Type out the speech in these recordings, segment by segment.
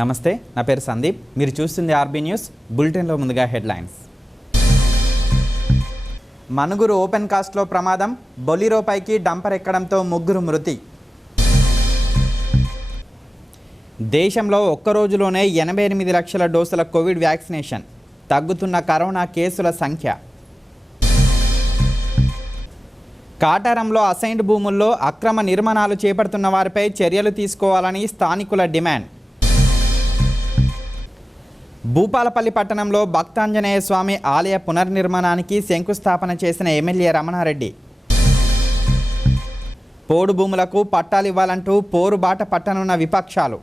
నమస్తే, నా పేరు సందీప్. మీరు చూస్తుంది ఆర్బీ న్యూస్. బులెటిన్లో ముందుగా హెడ్లైన్స్. మనుగురు ఓపెన్ కాస్ట్లో ప్రమాదం, బొలిరోపైకి డంపర్ ఎక్కడంతో ముగ్గురు మృతి. దేశంలో ఒక్క రోజులోనే 88 లక్షల డోసుల కోవిడ్ వ్యాక్సినేషన్, తగ్గుతున్న కరోనా కేసుల సంఖ్య. కాటారంలో అసైన్డ్ భూముల్లో అక్రమ నిర్మాణాలు చేపడుతున్న వారిపై చర్యలు తీసుకోవాలని స్థానికుల డిమాండ్. భూపాలపల్లి పట్టణంలో భక్తాంజనేయ స్వామి ఆలయ పునర్నిర్మాణానికి శంకుస్థాపన చేసిన ఎమ్మెల్యే రమణారెడ్డి. పోడు భూములకు పట్టాలివ్వాలంటూ పోరుబాట పట్టనున్న విపక్షాలు.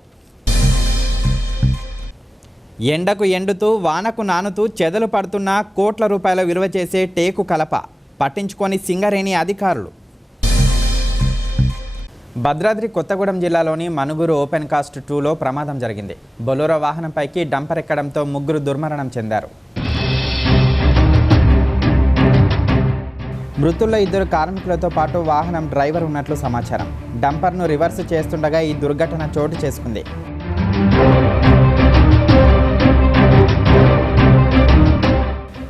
ఎండకు ఎండుతూ వానకు నానుతూ చెదలు పడుతున్న కోట్ల రూపాయల విలువ చేసే టేకు కలప పట్టించుకొని సింగరేణి అధికారులు. భద్రాద్రి కొత్తగూడెం జిల్లాలోని మనుగురు ఓపెన్ కాస్ట్ 2లో ప్రమాదం జరిగింది. బొలెరో వాహనంపైకి డంపర్ ఎక్కడంతో ముగ్గురు దుర్మరణం చెందారు. మృతుల్లో 2 కార్మికులతో పాటు వాహనం డ్రైవర్ ఉన్నట్లు సమాచారం. డంపర్ను రివర్స్ చేస్తుండగా ఈ దుర్ఘటన చోటు చేసుకుంది.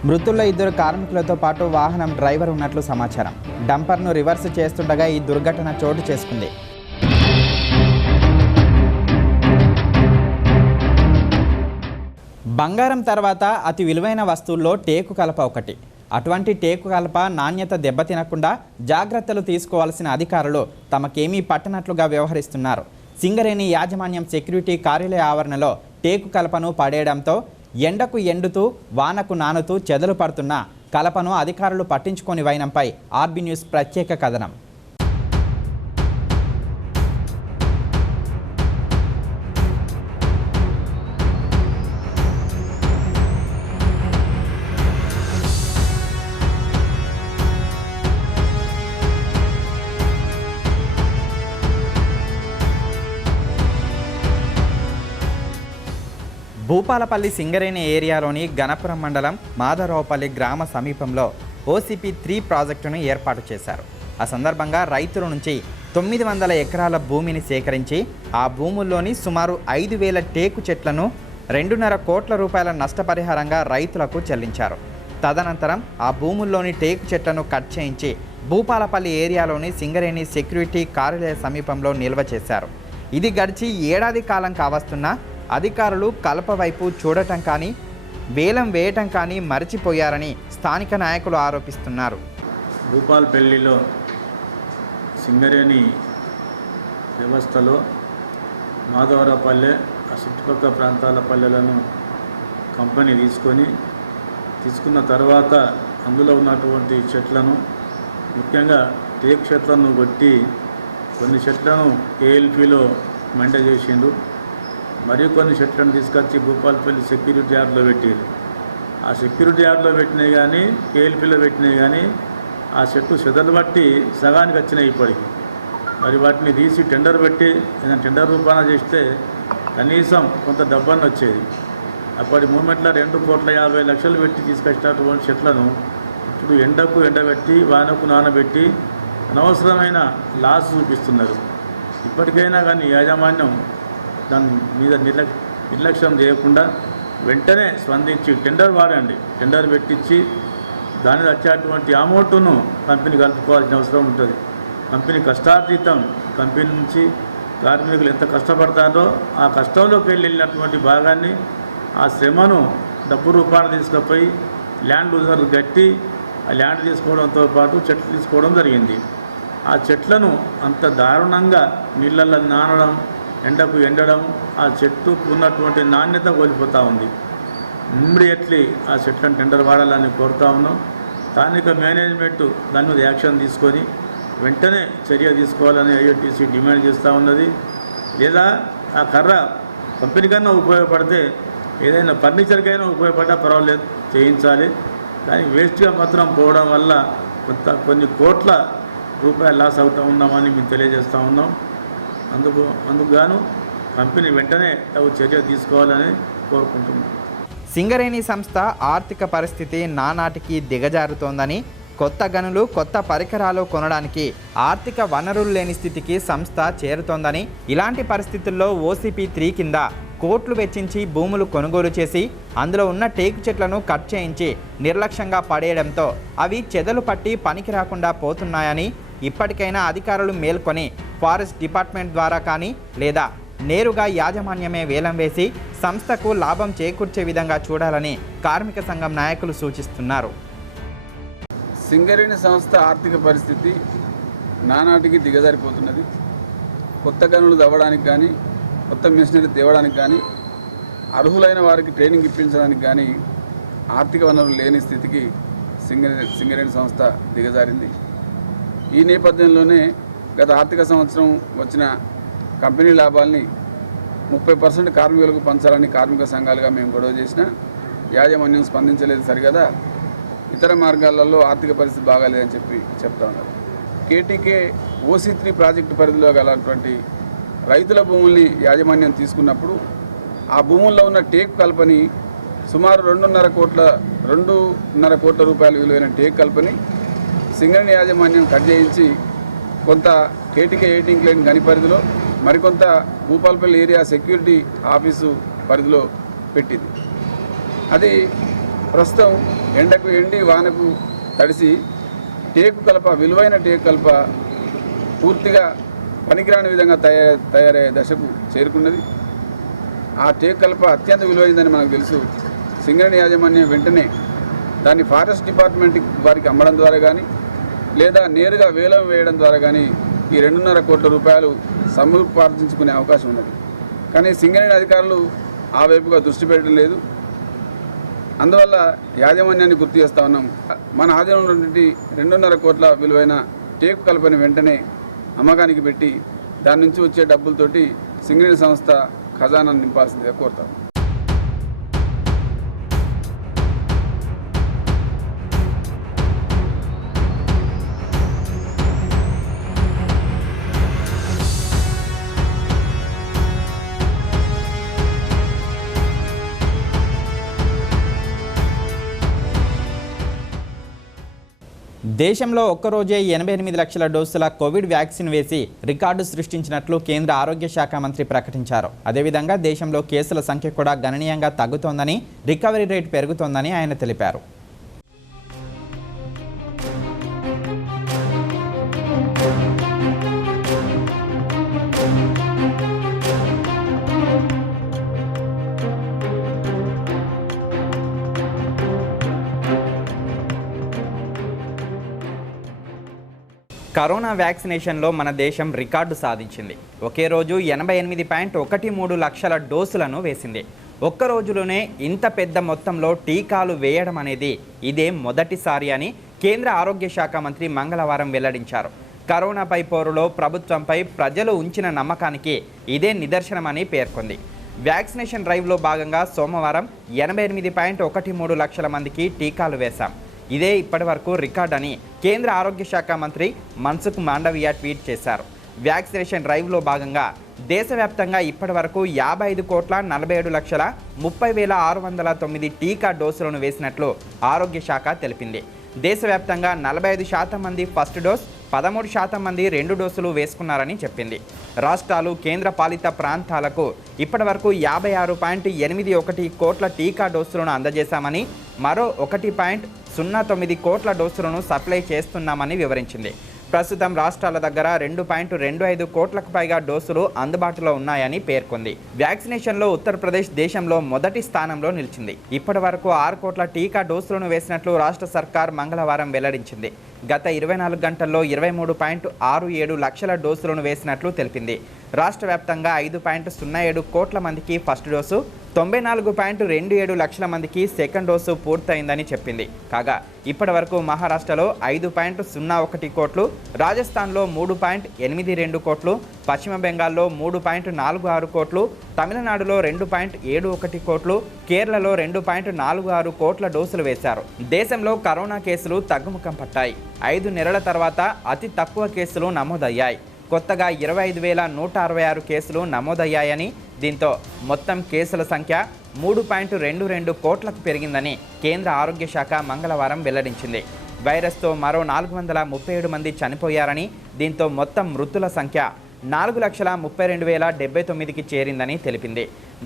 మృతుల్లో 2 కార్మికులతో పాటు వాహనం డ్రైవర్ ఉన్నట్లు సమాచారం. డంపర్ను రివర్స్ చేస్తుండగా ఈ దుర్ఘటన చోటు చేసుకుంది. బంగారం తర్వాత అతి విలువైన వస్తువుల్లో టేకు కలప ఒకటి. అటువంటి టేకు కలప నాణ్యత దెబ్బతినకుండా జాగ్రత్తలు తీసుకోవాల్సిన అధికారులు తమకేమీ పట్టనట్లుగా వ్యవహరిస్తున్నారు. సింగరేణి యాజమాన్యం సెక్యూరిటీ కార్యాలయ ఆవరణలో టేకు కలపను పడేయడంతో ఎండకు ఎండుతూ వానకు నానుతూ చెదలు పడుతున్న కలపను అధికారులు పట్టించుకొని వైనంపై ఆర్బీ న్యూస్ ప్రత్యేక కథనం. భూపాలపల్లి సింగరేణి ఏరియాలోని గణపురం మండలం మాధవరావుపల్లి గ్రామ సమీపంలో OCP3 ప్రాజెక్టును ఏర్పాటు చేశారు. ఆ సందర్భంగా రైతుల నుంచి 900 ఎకరాల భూమిని సేకరించి ఆ భూముల్లోని సుమారు 5000 టేకు చెట్లను 2.5 కోట్ల రూపాయల నష్టపరిహారంగా రైతులకు చెల్లించారు. తదనంతరం ఆ భూముల్లోని టేకు చెట్లను కట్ చేయించి భూపాలపల్లి ఏరియాలోని సింగరేణి సెక్యూరిటీ కార్యాలయ సమీపంలో నిల్వ చేశారు. ఇది గడిచి ఏడాది కాలం కావస్తున్నా అధికారులు కలప వైపు చూడటం కానీ వేలం వేయటం కానీ మర్చిపోయారని స్థానిక నాయకులు ఆరోపిస్తున్నారు. భూపాలపల్లిలో సింగరేణి వ్యవస్థలో మాధవరావుపల్లె ఆ చుట్టుపక్కల ప్రాంతాల పల్లెలను కంపెనీ తీసుకున్న తర్వాత అందులో ఉన్నటువంటి చెట్లను ముఖ్యంగా టేకు చెట్లను కొట్టి కొన్ని చెట్లను ALPలో మంట చేసిండు. మరియు కొన్ని చెట్లను తీసుకొచ్చి భూపాలపల్లి సెక్యూరిటీ యార్డ్లో పెట్టారు. ఆ సెక్యూరిటీ యార్డ్లో పెట్టినాయి కానీ ALPలో పెట్టినాయి కానీ ఆ చెట్టు చెదలు బట్టి సగానికి వచ్చినాయి ఇప్పటికి. మరి వాటిని తీసి టెండర్ పెట్టి టెండర్ రూపాన చేస్తే కనీసం కొంత డబ్బన్న వచ్చేది. అప్పటి మూమెంట్లో 2,50,00,000 పెట్టి తీసుకొచ్చినటువంటి చెట్లను ఇప్పుడు ఎండకు ఎండబెట్టి వానకు నానబెట్టి అనవసరమైన లాస్ చూపిస్తున్నారు. ఇప్పటికైనా కానీ యాజమాన్యం దాని మీద నిర్లక్ష్యం చేయకుండా వెంటనే స్పందించి టెండర్ వాడండి, టెండర్ పెట్టించి దాని వచ్చేటువంటి అమౌంట్ను కంపెనీ కలుపుకోవాల్సిన అవసరం ఉంటుంది. కంపెనీ కష్టార్జితం, కంపెనీ నుంచి కార్మికులు ఎంత కష్టపడతారో ఆ కష్టంలోకి వెళ్ళినటువంటి భాగాన్ని ఆ శ్రమను డబ్బు రూపాన తీసుకుపోయి ల్యాండ్ లూజర్లు కట్టి ఆ ల్యాండ్ తీసుకోవడంతో పాటు చెట్లు తీసుకోవడం జరిగింది. ఆ చెట్లను అంత దారుణంగా నీళ్ళల్లో నానడం, ఎండకు ఎండడం, ఆ చెట్టుకు ఉన్నటువంటి నాణ్యత కోల్పోతూ ఉంది. ఇమ్మీడియట్లీ ఆ చెట్లను టెండర్ వాడాలని కోరుతా ఉన్నాం. స్థానిక మేనేజ్మెంట్ దాని మీద యాక్షన్ తీసుకొని వెంటనే చర్య తీసుకోవాలని IOTC డిమాండ్ చేస్తూ ఉన్నది. లేదా ఆ కర్ర కంపెనీకన్నా ఉపయోగపడితే ఏదైనా ఫర్నిచర్కైనా ఉపయోగపడ్డా పర్వాలేదు, చేయించాలి. కానీ వేస్ట్గా మాత్రం పోవడం వల్ల కొన్ని కోట్ల రూపాయలు లాస్ అవుతూ ఉన్నామని మేము తెలియజేస్తూ ఉన్నాం. అందుకు గాను కంపెనీ వెంటనే తగు చర్య తీసుకోవాలని కోరుకుంటున్నాం. సింగరేణి సంస్థ ఆర్థిక పరిస్థితి నానాటికి దిగజారుతోందని, కొత్త గనులు కొత్త పరికరాలు కొనడానికి ఆర్థిక వనరులు లేని స్థితికి సంస్థ చేరుతోందని, ఇలాంటి పరిస్థితుల్లో OCP3 కింద కోట్లు వెచ్చించి భూములు కొనుగోలు చేసి అందులో ఉన్న టేకు చెట్లను కట్ చేయించి నిర్లక్ష్యంగా పడేయడంతో అవి చెదలు పట్టి పనికి రాకుండా పోతున్నాయని ఇప్పటికైనా అధికారులు మేల్కొని ఫారెస్ట్ డిపార్ట్మెంట్ ద్వారా కానీ లేదా నేరుగా యాజమాన్యమే వేలం వేసి సంస్థకు లాభం చేకూర్చే విధంగా చూడాలని కార్మిక సంఘం నాయకులు సూచిస్తున్నారు. సింగరేణి సంస్థ ఆర్థిక పరిస్థితి నానాటికి దిగజారిపోతున్నది. కొత్త గనులు తవ్వడానికి కానీ కొత్త మిషనరీ తేవడానికి కానీ అర్హులైన వారికి ట్రైనింగ్ ఇప్పించడానికి కానీ ఆర్థిక వనరులు లేని స్థితికి సింగరేణి సంస్థ దిగజారింది. ఈ నేపథ్యంలోనే గత ఆర్థిక సంవత్సరం వచ్చిన కంపెనీ లాభాల్ని 30% కార్మికులకు పంచాలని కార్మిక సంఘాలుగా మేము గొడవ చేసినా యాజమాన్యం స్పందించలేదు. సరిగదా ఇతర మార్గాలలో ఆర్థిక పరిస్థితి బాగాలేదని చెప్తా ఉన్నారు. కేటీకే OC3 ప్రాజెక్టు పరిధిలో గలటువంటి రైతుల భూముల్ని యాజమాన్యం తీసుకున్నప్పుడు ఆ భూముల్లో ఉన్న టేకు కల్పని సుమారు 2.5 కోట్ల రూపాయల విలువైన టేకు కల్పని సింగరేణి యాజమాన్యం కట్ చేయించి కొంత కేటీకే 18 క్లైన్ గని పరిధిలో మరికొంత భూపాలపల్లి ఏరియా సెక్యూరిటీ ఆఫీసు పరిధిలో పెట్టింది. అది ప్రస్తుతం ఎండకు ఎండి వానకు తడిసి టేకు కలప విలువైన టేకు కలప పూర్తిగా పనికిరాని విధంగా తయారయ్యే దశకు చేరుకున్నది. ఆ టేకు కలప అత్యంత విలువైందని మనకు తెలుసు. సింగరేణి యాజమాన్యం వెంటనే దాన్ని ఫారెస్ట్ డిపార్ట్మెంట్ వారికి అమ్మడం ద్వారా కానీ లేదా నేరుగా వేలం వేయడం ద్వారా కానీ ఈ 2.5 కోట్ల రూపాయలు సమర్పించుకునే అవకాశం ఉన్నది. కానీ సింగరేణి అధికారులు ఆ వైపుగా దృష్టి పెట్టడం లేదు. అందువల్ల యాజమాన్యాన్ని గుర్తు చేస్తూ ఉన్నాం. మన ఆధీనంలో ఉన్నటువంటి 2.5 కోట్ల విలువైన టేకు కలపని వెంటనే అమ్మకానికి పెట్టి దాని నుంచి వచ్చే డబ్బులతోటి సింగరేణి సంస్థ ఖజానాను నింపాల్సిందిగా కోరుతాం. దేశంలో ఒక్కరోజే 88 లక్షల డోసుల కోవిడ్ వ్యాక్సిన్ వేసి రికార్డు సృష్టించినట్లు కేంద్ర ఆరోగ్య శాఖ మంత్రి ప్రకటించారు. అదేవిధంగా దేశంలో కేసుల సంఖ్య కూడా గణనీయంగా తగ్గుతోందని, రికవరీ రేటు పెరుగుతోందని ఆయన తెలిపారు. కరోనా వ్యాక్సినేషన్లో మన దేశం రికార్డు సాధించింది. ఒకే రోజు 88.13 లక్షల డోసులను వేసింది. ఒక్క రోజులోనే ఇంత పెద్ద మొత్తంలో టీకాలు వేయడం అనేది ఇదే మొదటిసారి అని కేంద్ర ఆరోగ్య శాఖ మంత్రి మంగళవారం వెల్లడించారు. కరోనాపై పోరులో ప్రభుత్వంపై ప్రజలు ఉంచిన నమ్మకానికి ఇదే నిదర్శనమని పేర్కొంది. వ్యాక్సినేషన్ డ్రైవ్లో భాగంగా సోమవారం 88.13 లక్షల మందికి టీకాలు వేశాం. ఇదే ఇప్పటి వరకు రికార్డ్ అని కేంద్ర ఆరోగ్య శాఖ మంత్రి మన్సుఖ్ మాండవీయ ట్వీట్ చేశారు. వ్యాక్సినేషన్ డ్రైవ్లో భాగంగా దేశవ్యాప్తంగా ఇప్పటి వరకు 55,47,30,609 టీకా డోసులను వేసినట్లు ఆరోగ్య శాఖ తెలిపింది. దేశవ్యాప్తంగా 45% మంది ఫస్ట్ డోస్, 13% మంది 2 డోసులు వేసుకున్నారని చెప్పింది. రాష్ట్రాలు, కేంద్ర పాలిత ప్రాంతాలకు ఇప్పటివరకు 56.81 కోట్ల టీకా డోసులను అందజేశామని, మరో 1.09 కోట్ల డోసులను సప్లై చేస్తున్నామని వివరించింది. ప్రస్తుతం రాష్ట్రాల దగ్గర 2.25 కోట్లకు పైగా డోసులు అందుబాటులో ఉన్నాయని పేర్కొంది. వ్యాక్సినేషన్లో ఉత్తరప్రదేశ్ దేశంలో మొదటి స్థానంలో నిలిచింది. ఇప్పటి వరకు 6 కోట్ల టీకా డోసులను వేసినట్లు రాష్ట్ర సర్కార్ మంగళవారం వెల్లడించింది. గత 24 గంటల్లో 23.67 లక్షల డోసులను వేసినట్లు తెలిపింది. రాష్ట్ర వ్యాప్తంగా 5.07 కోట్ల మందికి ఫస్ట్ డోసు, 94.27 లక్షల మందికి సెకండ్ డోసు పూర్తయిందని చెప్పింది. కాగా ఇప్పటి వరకు మహారాష్ట్రలో 5.01 కోట్లు, రాజస్థాన్లో 3.82 కోట్లు, పశ్చిమ బెంగాల్లో 3.46 కోట్లు, తమిళనాడులో 2.71 కోట్లు, కేరళలో 2.46 కోట్ల డోసులు వేశారు. దేశంలో కరోనా కేసులు తగ్గుముఖం పట్టాయి. 5 నెలల తర్వాత అతి తక్కువ కేసులు నమోదయ్యాయి. కొత్తగా 25,166 కేసులు నమోదయ్యాయని, దీంతో మొత్తం కేసుల సంఖ్య 3.22 కోట్లకు పెరిగిందని కేంద్ర ఆరోగ్య శాఖ మంగళవారం వెల్లడించింది. వైరస్తో మరో 437 మంది చనిపోయారని, దీంతో మొత్తం మృతుల సంఖ్య 4,32,079కి చేరిందని తెలిపింది.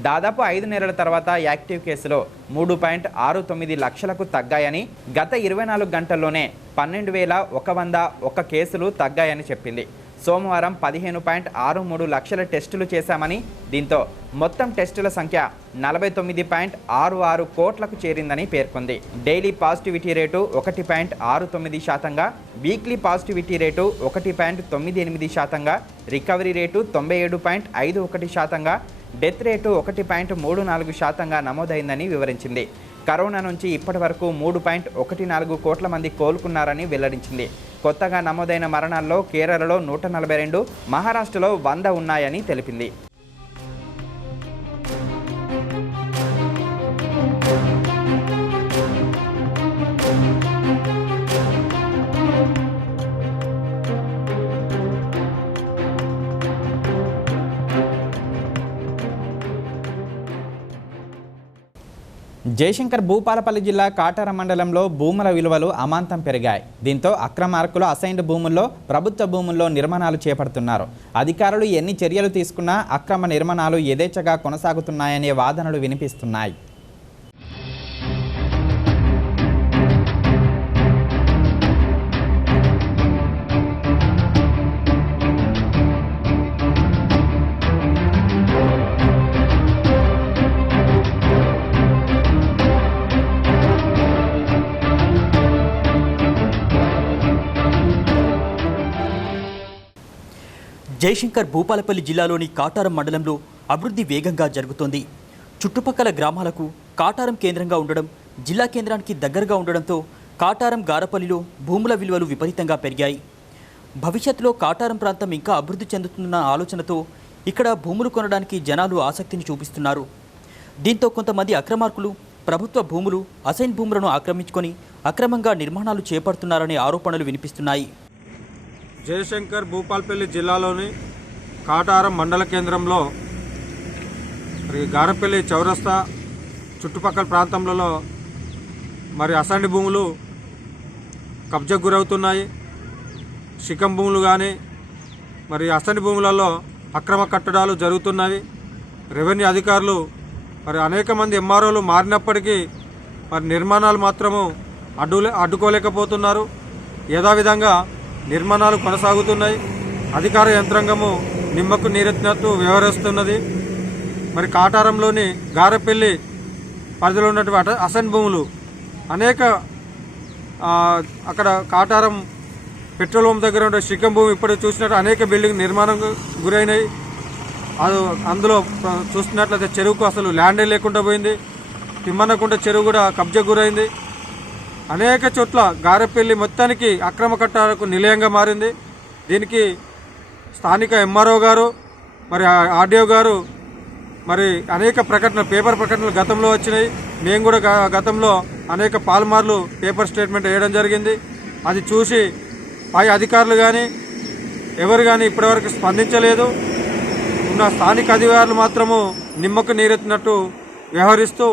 దాదాపు 5 నెలల తర్వాత యాక్టివ్ కేసులో 3.69 లక్షలకు తగ్గాయని, గత 24 గంటల్లోనే 12,101 కేసులు తగ్గాయని చెప్పింది. సోమవారం 15.63 లక్షల టెస్టులు చేశామని, దీంతో మొత్తం టెస్టుల సంఖ్య 49.66 కోట్లకు చేరిందని పేర్కొంది. డైలీ పాజిటివిటీ రేటు 1.69%గా, వీక్లీ పాజిటివిటీ రేటు 1.98%గా, రికవరీ రేటు 97.51%గా, డెత్ రేటు 1.34%గా నమోదైందని వివరించింది. కరోనా నుంచి ఇప్పటి వరకు 3.14 కోట్ల మంది కోలుకున్నారని వెల్లడించింది. కొత్తగా నమోదైన మరణాల్లో కేరళలో 142, మహారాష్ట్రలో 100 ఉన్నాయని తెలిపింది. జయశంకర్ భూపాలపల్లి జిల్లా కాటారం మండలంలో భూముల విలువలు అమాంతం పెరిగాయి. దీంతో అక్రమార్కులు అసైన్డ్ భూముల్లో, ప్రభుత్వ భూముల్లో నిర్మాణాలు చేపడుతున్నారు. అధికారులు ఎన్ని చర్యలు తీసుకున్నా అక్రమ నిర్మాణాలు యథేచ్ఛగా కొనసాగుతున్నాయనే వాదనలు వినిపిస్తున్నాయి. జయశంకర్ భూపాలపల్లి జిల్లాలోని కాటారం మండలంలో అభివృద్ధి వేగంగా జరుగుతోంది. చుట్టుపక్కల గ్రామాలకు కాటారం కేంద్రంగా ఉండడం, జిల్లా కేంద్రానికి దగ్గరగా ఉండడంతో కాటారం, గారపల్లిలో భూముల విలువలు విపరీతంగా పెరిగాయి. భవిష్యత్తులో కాటారం ప్రాంతం ఇంకా అభివృద్ధి చెందుతున్న ఆలోచనతో ఇక్కడ భూములు కొనడానికి జనాలు ఆసక్తిని చూపిస్తున్నారు. దీంతో కొంతమంది అక్రమార్కులు ప్రభుత్వ భూములు, అసైన్ భూములను ఆక్రమించుకొని అక్రమంగా నిర్మాణాలు చేపడుతున్నారనే ఆరోపణలు వినిపిస్తున్నాయి. జయశంకర్ భూపాలపల్లి జిల్లాలోని కాటారం మండల కేంద్రంలో మరి గారపల్లి చౌరస్తా చుట్టుపక్కల ప్రాంతంలో మరి అసండి భూములు కబ్జాకు గురవుతున్నాయి. శిఖం భూములు కానీ మరి అసండి భూములలో అక్రమ కట్టడాలు జరుగుతున్నవి. రెవెన్యూ అధికారులు మరి అనేక మంది ఎంఆర్ఓలు మారినప్పటికీ మరి నిర్మాణాలు మాత్రము అడ్డుకోలేకపోతున్నారు. యథావిధంగా నిర్మాణాలు కొనసాగుతున్నాయి. అధికార యంత్రాంగము నిమ్మకు నీరెత్తినట్టు వ్యవహరిస్తున్నది. మరి కాటారంలోని గారపల్లి పరిధిలో ఉన్నటువంటి అసైన్ భూములు అనేక అక్కడ కాటారం పెట్రోల్ పంప్ దగ్గర ఉండే శిఖం భూమి ఇప్పుడు చూసినట్టు అనేక బిల్డింగ్ నిర్మాణం గురైనాయి. అందులో చూస్తున్నట్లయితే చెరువుకు అసలు ల్యాండే లేకుండా పోయింది. తిమ్మన్నకుంట చెరువు కూడా కబ్జా గురైంది. అనేక చోట్ల గారపల్లి మొత్తానికి అక్రమ కట్టడాలకు నిలయంగా మారింది. దీనికి స్థానిక ఎంఆర్ఓ గారు, మరి ఆర్డీఓ గారు మరి అనేక పేపర్ ప్రకటనలు గతంలో వచ్చినాయి. మేము కూడా గతంలో అనేక పాల్మార్లు పేపర్ స్టేట్మెంట్ వేయడం జరిగింది. అది చూసి పై అధికారులు కానీ ఎవరు కానీ ఇప్పటివరకు స్పందించలేదు. ఉన్న స్థానిక అధికారులు మాత్రము నిమ్మకు నీరెత్తినట్టు వ్యవహరిస్తూ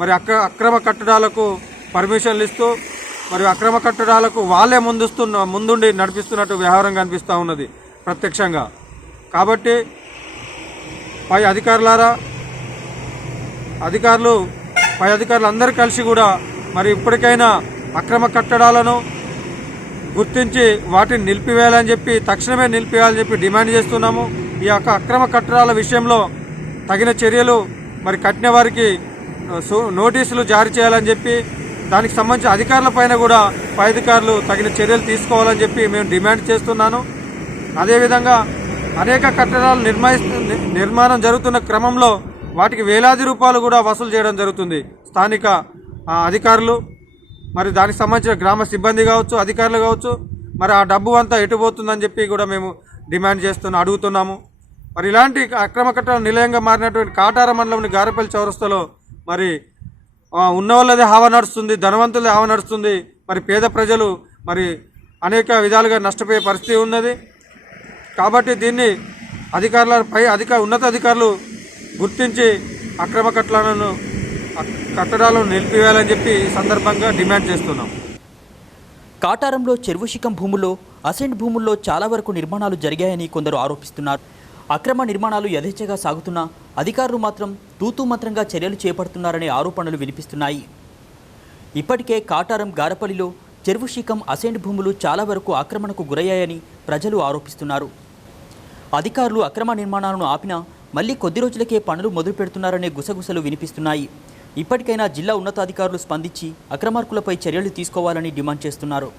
మరి అక్రమ కట్టడాలకు పర్మిషన్లు ఇస్తూ మరి అక్రమ కట్టడాలకు వాళ్ళే ముందుండి నడిపిస్తున్నట్టు వ్యవహారం కనిపిస్తూ ఉన్నది ప్రత్యక్షంగా. కాబట్టి పై అధికారులు అందరూ కలిసి కూడా మరి ఇప్పటికైనా అక్రమ కట్టడాలను గుర్తించి వాటిని నిలిపివేయాలని చెప్పి, తక్షణమే నిలిపివేయాలని చెప్పి డిమాండ్ చేస్తున్నాము. ఈ యొక్క అక్రమ కట్టడాల విషయంలో తగిన చర్యలు మరి కట్టిన వారికి నోటీసులు జారీ చేయాలని చెప్పి, దానికి సంబంధించిన అధికారులపైన కూడా పై అధికారులు తగిన చర్యలు తీసుకోవాలని చెప్పి మేము డిమాండ్ చేస్తున్నాను. అదేవిధంగా అనేక కట్టడాలు నిర్మాణం జరుగుతున్న క్రమంలో వాటికి వేలాది రూపాయలు కూడా వసూలు చేయడం జరుగుతుంది స్థానిక అధికారులు. మరి దానికి సంబంధించిన గ్రామ సిబ్బంది కావచ్చు, అధికారులు కావచ్చు, మరి ఆ డబ్బు అంతా ఎటుపోతుందని చెప్పి కూడా మేము డిమాండ్ అడుగుతున్నాము. మరి ఇలాంటి అక్రమ కట్టడాలు నిలయంగా మారినటువంటి కాటారం మండలంలోని గారపల్లి చౌరస్తాలో మరి ఉన్న వాళ్ళదే హావ నడుస్తుంది, ధనవంతులదే హావ నడుస్తుంది. మరి పేద ప్రజలు మరి అనేక విధాలుగా నష్టపోయే పరిస్థితి ఉన్నది. కాబట్టి దీన్ని ఉన్నత అధికారులు గుర్తించి అక్రమ కట్టడాలను నిలిపివేయాలని చెప్పి ఈ సందర్భంగా డిమాండ్ చేస్తున్నాం. కాటారంలో చెరువు శిఖం భూముల్లో అసైన్డ్ భూముల్లో చాలా వరకు నిర్మాణాలు జరిగాయని కొందరు ఆరోపిస్తున్నారు. అక్రమ నిర్మాణాలు యథేచ్ఛగా సాగుతున్నా అధికారులు మాత్రం తూతూ మంత్రంగా చర్యలు చేపడుతున్నారనే ఆరోపణలు వినిపిస్తున్నాయి. ఇప్పటికే కాటారం గారపల్లిలో చెరువు శీకం అసైన్డ్ భూములు చాలా వరకు ఆక్రమణకు గురయ్యాయని ప్రజలు ఆరోపిస్తున్నారు. అధికారులు అక్రమ నిర్మాణాలను ఆపినా మళ్లీ కొద్ది రోజులకే పనులు మొదలు పెడుతున్నారనే గుసగుసలు వినిపిస్తున్నాయి. ఇప్పటికైనా జిల్లా ఉన్నతాధికారులు స్పందించి అక్రమార్కులపై చర్యలు తీసుకోవాలని డిమాండ్ చేస్తున్నారు.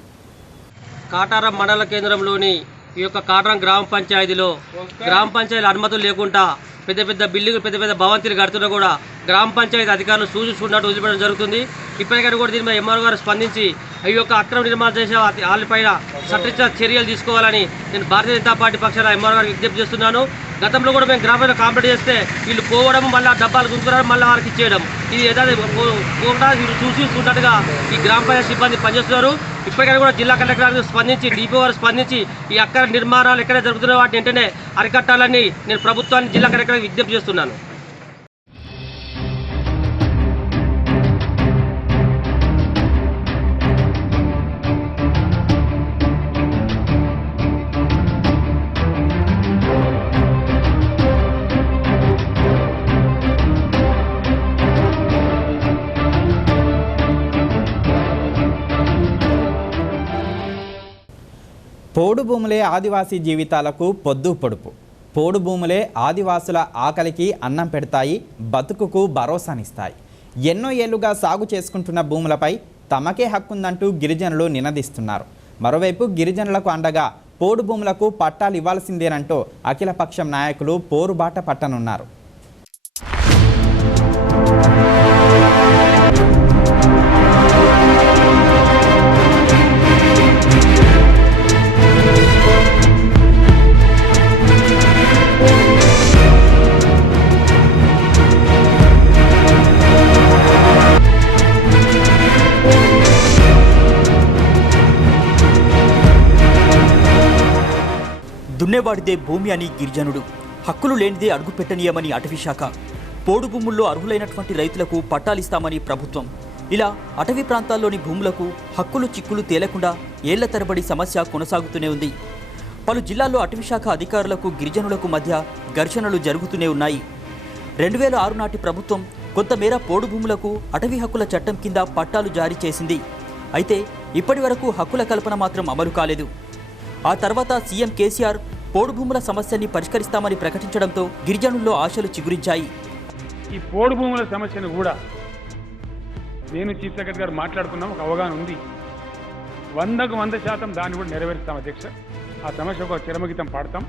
కాటారం మండల కేంద్రంలోని ఈ యొక్క కాటారం గ్రామ పంచాయతీలో గ్రామ పంచాయతీ అనుమతులు లేకుండా పెద్ద పెద్ద బిల్డింగులు పెద్ద పెద్ద భవంతులు కడుతున్నా కూడా గ్రామ పంచాయతీ అధికారులు చూసుకున్నట్టు వదిలిపెట్టడం జరుగుతుంది. ఇప్పటికైనా కూడా దీని మీద ఎంఆర్ గారు స్పందించి ఈ యొక్క అక్రమ నిర్మాణం చేసే వాళ్ళపైన చట్ట చర్యలు తీసుకోవాలని నేను భారతీయ జనతా పార్టీ పక్షాన ఎంఆర్ గారికి విజ్ఞప్తి చేస్తున్నాను. గతంలో కూడా మేము గ్రామంలో కాంప్లీట్ చేస్తే వీళ్ళు పోవడం, మళ్ళీ డబ్బాలు గుంజుకోవడం, మళ్ళీ వారికి ఇచ్చేయడం, ఇది ఏదైతే పోకుండా వీళ్ళు చూసుకున్నట్టుగా ఈ గ్రామ పంచాయతీ సిబ్బంది పనిచేస్తున్నారు. ఇప్పటికైనా కూడా జిల్లా కలెక్టర్ గారు స్పందించి, డిపో గారు స్పందించి ఈ అక్రమ నిర్మాణాలు ఎక్కడ జరుగుతున్నాయో వాటిని వెంటనే అరికట్టాలని నేను ప్రభుత్వాన్ని జిల్లా కలెక్టర్ గారికి విజ్ఞప్తి చేస్తున్నాను. పోడు భూములే ఆదివాసీ జీవితాలకు పొద్దు పొడుపు. పోడు భూములే ఆదివాసుల ఆకలికి అన్నం పెడతాయి, బతుకుకు భరోసానిస్తాయి. ఎన్నో ఏళ్లుగా సాగు చేసుకుంటున్న భూములపై తమకే హక్కుందంటూ గిరిజనులు నినదిస్తున్నారు. మరోవైపు గిరిజనులకు అండగా పోడు భూములకు పట్టాలు ఇవ్వాల్సిందేనంటూ అఖిలపక్షం నాయకులు పోరుబాట పట్టనున్నారు. దున్నేవాడిదే భూమి అని గిరిజనుడు, హక్కులు లేనిదే అడుగు పెట్టనీయమని అటవీశాఖ, పోడు భూముల్లో అర్హులైనటువంటి రైతులకు పట్టాలిస్తామని ప్రభుత్వం. ఇలా అటవీ ప్రాంతాల్లోని భూములకు హక్కులు చిక్కులు తేలకుండా ఏళ్ల తరబడి సమస్య కొనసాగుతూనే ఉంది. పలు జిల్లాల్లో అటవీశాఖ అధికారులకు గిరిజనులకు మధ్య ఘర్షణలు జరుగుతూనే ఉన్నాయి. 2006 నాటి ప్రభుత్వం కొంతమేర పోడు భూములకు అటవీ హక్కుల చట్టం కింద పట్టాలు జారీ చేసింది. అయితే ఇప్పటి వరకు హక్కుల కల్పన మాత్రం అమలు కాలేదు. ఆ తర్వాత సీఎం కేసీఆర్ పోడు భూముల సమస్యని పరిష్కరిస్తామని ప్రకటించడంతో గిరిజనుల్లో ఆశలు చిగురించాయి. ఈ పోడు భూముల సమస్యను కూడా నేను చీఫ్ సెక్రటరీ గారు మాట్లాడుకున్నాం, ఒక అవగాహన ఉంది. 100కు 100% దాన్ని కూడా నెరవేరుస్తాం అధ్యక్ష. ఆ సమస్య ఒక చిరమగీతం పాడతాం.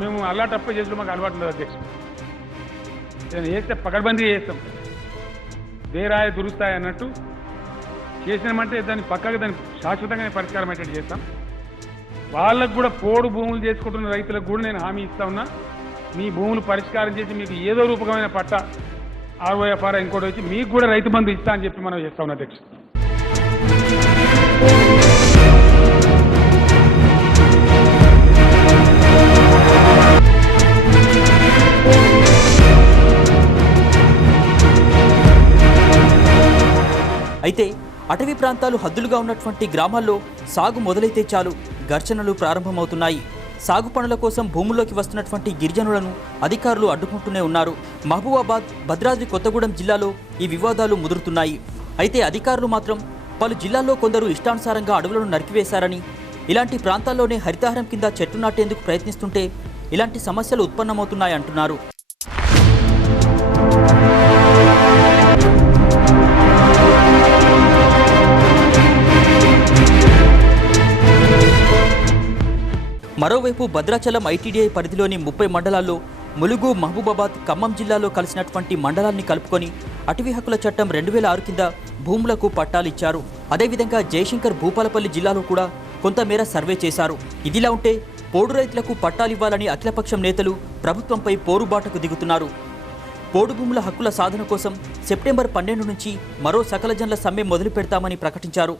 మేము అల్లాటప్ప చేసిన మాకు అలవాటు ఉండదు అధ్యక్ష. నేను చేస్తే పకడ్బందీ చేస్తాం, దేరాయ దురుస్తాయి అన్నట్టు చేసినామంటే దాన్ని పక్కగా దాన్ని శాశ్వతంగానే పరిష్కారం అయ్యేటట్టు చేస్తాం. వాళ్ళకు కూడా పోడు భూములు చేసుకుంటున్న రైతులకు కూడా నేను హామీ ఇస్తా ఉన్నా, మీ భూములు పరిష్కారం చేసి మీకు ఏదో రూపకమైన పట్ట ఆర్ఓఎఫ్ఆర్ ఇంకోటి వచ్చి మీకు కూడా రైతు బంధు ఇస్తా అని చెప్పి మనం చేస్తా ఉన్నా అధ్యక్ష. అయితే అటవీ ప్రాంతాలు హద్దులుగా ఉన్నటువంటి గ్రామాల్లో సాగు మొదలైతే చాలు ఘర్షణలు ప్రారంభమవుతున్నాయి. సాగు పనుల కోసం భూముల్లోకి వస్తున్నటువంటి గిరిజనులను అధికారులు అడ్డుకుంటూనే ఉన్నారు. మహబూబాబాద్, భద్రాద్రి కొత్తగూడెం జిల్లాలో ఈ వివాదాలు ముదురుతున్నాయి. అయితే అధికారులు మాత్రం పలు జిల్లాల్లో కొందరు ఇష్టానుసారంగా అడవులను నరికివేశారని, ఇలాంటి ప్రాంతాల్లోనే హరితహారం కింద చెట్లు నాటేందుకు ప్రయత్నిస్తుంటే ఇలాంటి సమస్యలు ఉత్పన్నమవుతున్నాయంటున్నారు. మరోవైపు భద్రాచలం ఐటీడీఐ పరిధిలోని 30 మండలాల్లో ములుగు, మహబూబాబాద్, ఖమ్మం జిల్లాలో కలిసినటువంటి మండలాన్ని కలుపుకొని అటవీ హక్కుల చట్టం 2006 కింద భూములకు పట్టాలిచ్చారు. అదేవిధంగా జయశంకర్ భూపాలపల్లి జిల్లాలో కూడా కొంతమేర సర్వే చేశారు. ఇదిలా ఉంటే పోడు రైతులకు పట్టాలివ్వాలని అఖిలపక్షం నేతలు ప్రభుత్వంపై పోరుబాటకు దిగుతున్నారు. పోడు భూముల హక్కుల సాధన కోసం సెప్టెంబర్ 12 నుంచి మరో సకల జనుల సమ్మె మొదలు పెడతామని ప్రకటించారు.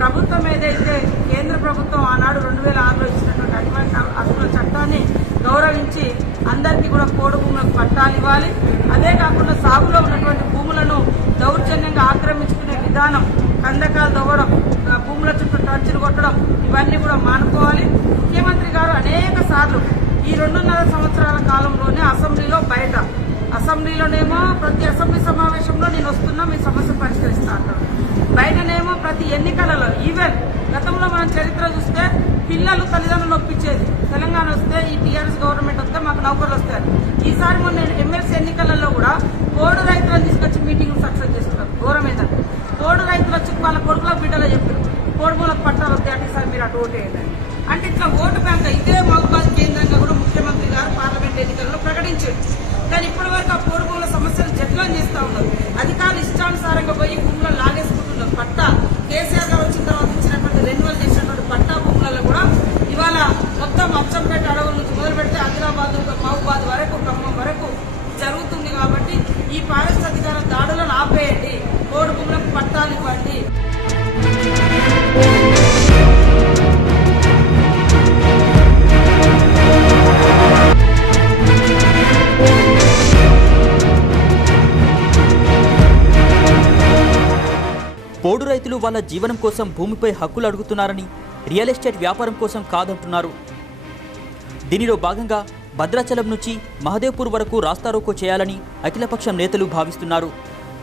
ప్రభుత్వం ఏదైతే కేంద్ర ప్రభుత్వం ఆనాడు 2006 పోడు భూములకు పట్టాలు ఇవ్వాలి. అదే కాకుండా సాగులో ఉన్నటువంటి భూములను దౌర్జన్యంగా ఆక్రమించుకునే విధానం, కందకాలు తవ్వడం, భూముల చుట్టూ టర్చులు కొట్టడం, ఇవన్నీ కూడా మానుకోవాలి. ముఖ్యమంత్రి గారు అనేక సార్లు ఈ 2.5 సంవత్సరాల కాలంలోనే అసెంబ్లీలో బయట, అసెంబ్లీలోనేమో ప్రతి అసెంబ్లీ సమావేశంలో నేను వస్తున్నా మీ సమస్య పరిష్కరిస్తా అంటారు. బయటనేమో ప్రతి ఎన్నికలలో, ఈవెన్ గతంలో మనం చరిత్ర చూస్తే పిల్లలు తల్లిదండ్రులు ఒప్పించేది, తెలంగాణ వస్తే ఈ టీఆర్ఎస్ గవర్నమెంట్ వస్తే మాకు నౌకర్లు వస్తాయి. ఈసారి మొన్న ఎమ్మెల్సీ ఎన్నికలలో కూడా పోడు రైతులను తీసుకొచ్చి మీటింగ్ సక్సెస్ చేస్తున్నారు. ఘోరం ఏంటంటే పోడు రైతులు వచ్చి వాళ్ళ కొడుకుల బిడ్డలో చెప్పారు పోడు మూలకు పట్టాలు వస్తాయి అంటే ఈసారి మీరు అటు ఓటు వేయండి అంటే ఇట్లా ఓటు బ్యాంక్ ఇదే మహబూబాద్ కేంద్రంగా కూడా ముఖ్యమంత్రి గారు పార్లమెంట్ ఎన్నికల్లో ప్రకటించారు. కానీ ఇప్పటివరకు ఆ పోడు భూముల సమస్యలు జట్లం చేస్తూ ఉన్నారు. అధికారులు ఇష్టానుసారంగా పోయి భూములను లాగేసుకుంటున్నారు. పట్టా కేసీఆర్ గారు వచ్చిన తర్వాత ఇచ్చినటువంటి రెన్యువల్ చేసినటువంటి పట్టా భూములలో కూడా ఇవాళ మొత్తం అచ్చంపేట అడవుల నుంచి మొదలు పెడితే ఆదిలాబాద్, మహబూబాద్ వరకు, ఖమ్మం వరకు జరుగుతుంది. కాబట్టి ఈ ఫారెస్ట్ అధికారుల దాడులను ఆపేయండి, పోడు భూములకు పట్టాలు ఇవ్వండి. పోడు రైతులు వాళ్ళ జీవనం కోసం భూమిపై హక్కులు అడుగుతున్నారని, రియల్ ఎస్టేట్ వ్యాపారం కోసం కాదంటున్నారు. దీనిలో భాగంగా భద్రాచలం నుంచి మహదేవ్పూర్ వరకు రాస్తారోకో చేయాలని అఖిలపక్షం నేతలు భావిస్తున్నారు.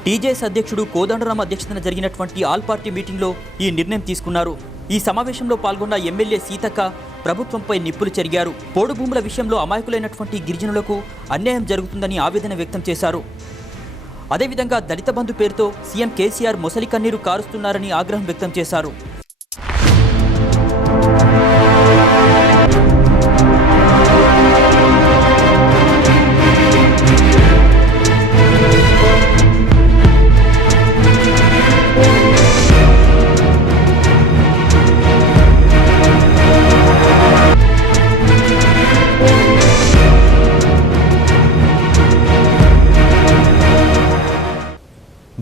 టీజేఎస్ అధ్యక్షుడు కోదండరాం అధ్యక్షతన జరిగినటువంటి ఆల్ పార్టీ మీటింగ్లో ఈ నిర్ణయం తీసుకున్నారు. ఈ సమావేశంలో పాల్గొన్న ఎమ్మెల్యే సీతక్క ప్రభుత్వంపై నిప్పులు చెరిగారు. పోడు భూముల విషయంలో అమాయకులైనటువంటి గిరిజనులకు అన్యాయం జరుగుతుందని ఆవేదన వ్యక్తం చేశారు. అదేవిధంగా దళిత బంధు పేరుతో సీఎం కేసీఆర్ మొసలి కన్నీరు కారుస్తున్నారని ఆగ్రహం వ్యక్తం చేశారు.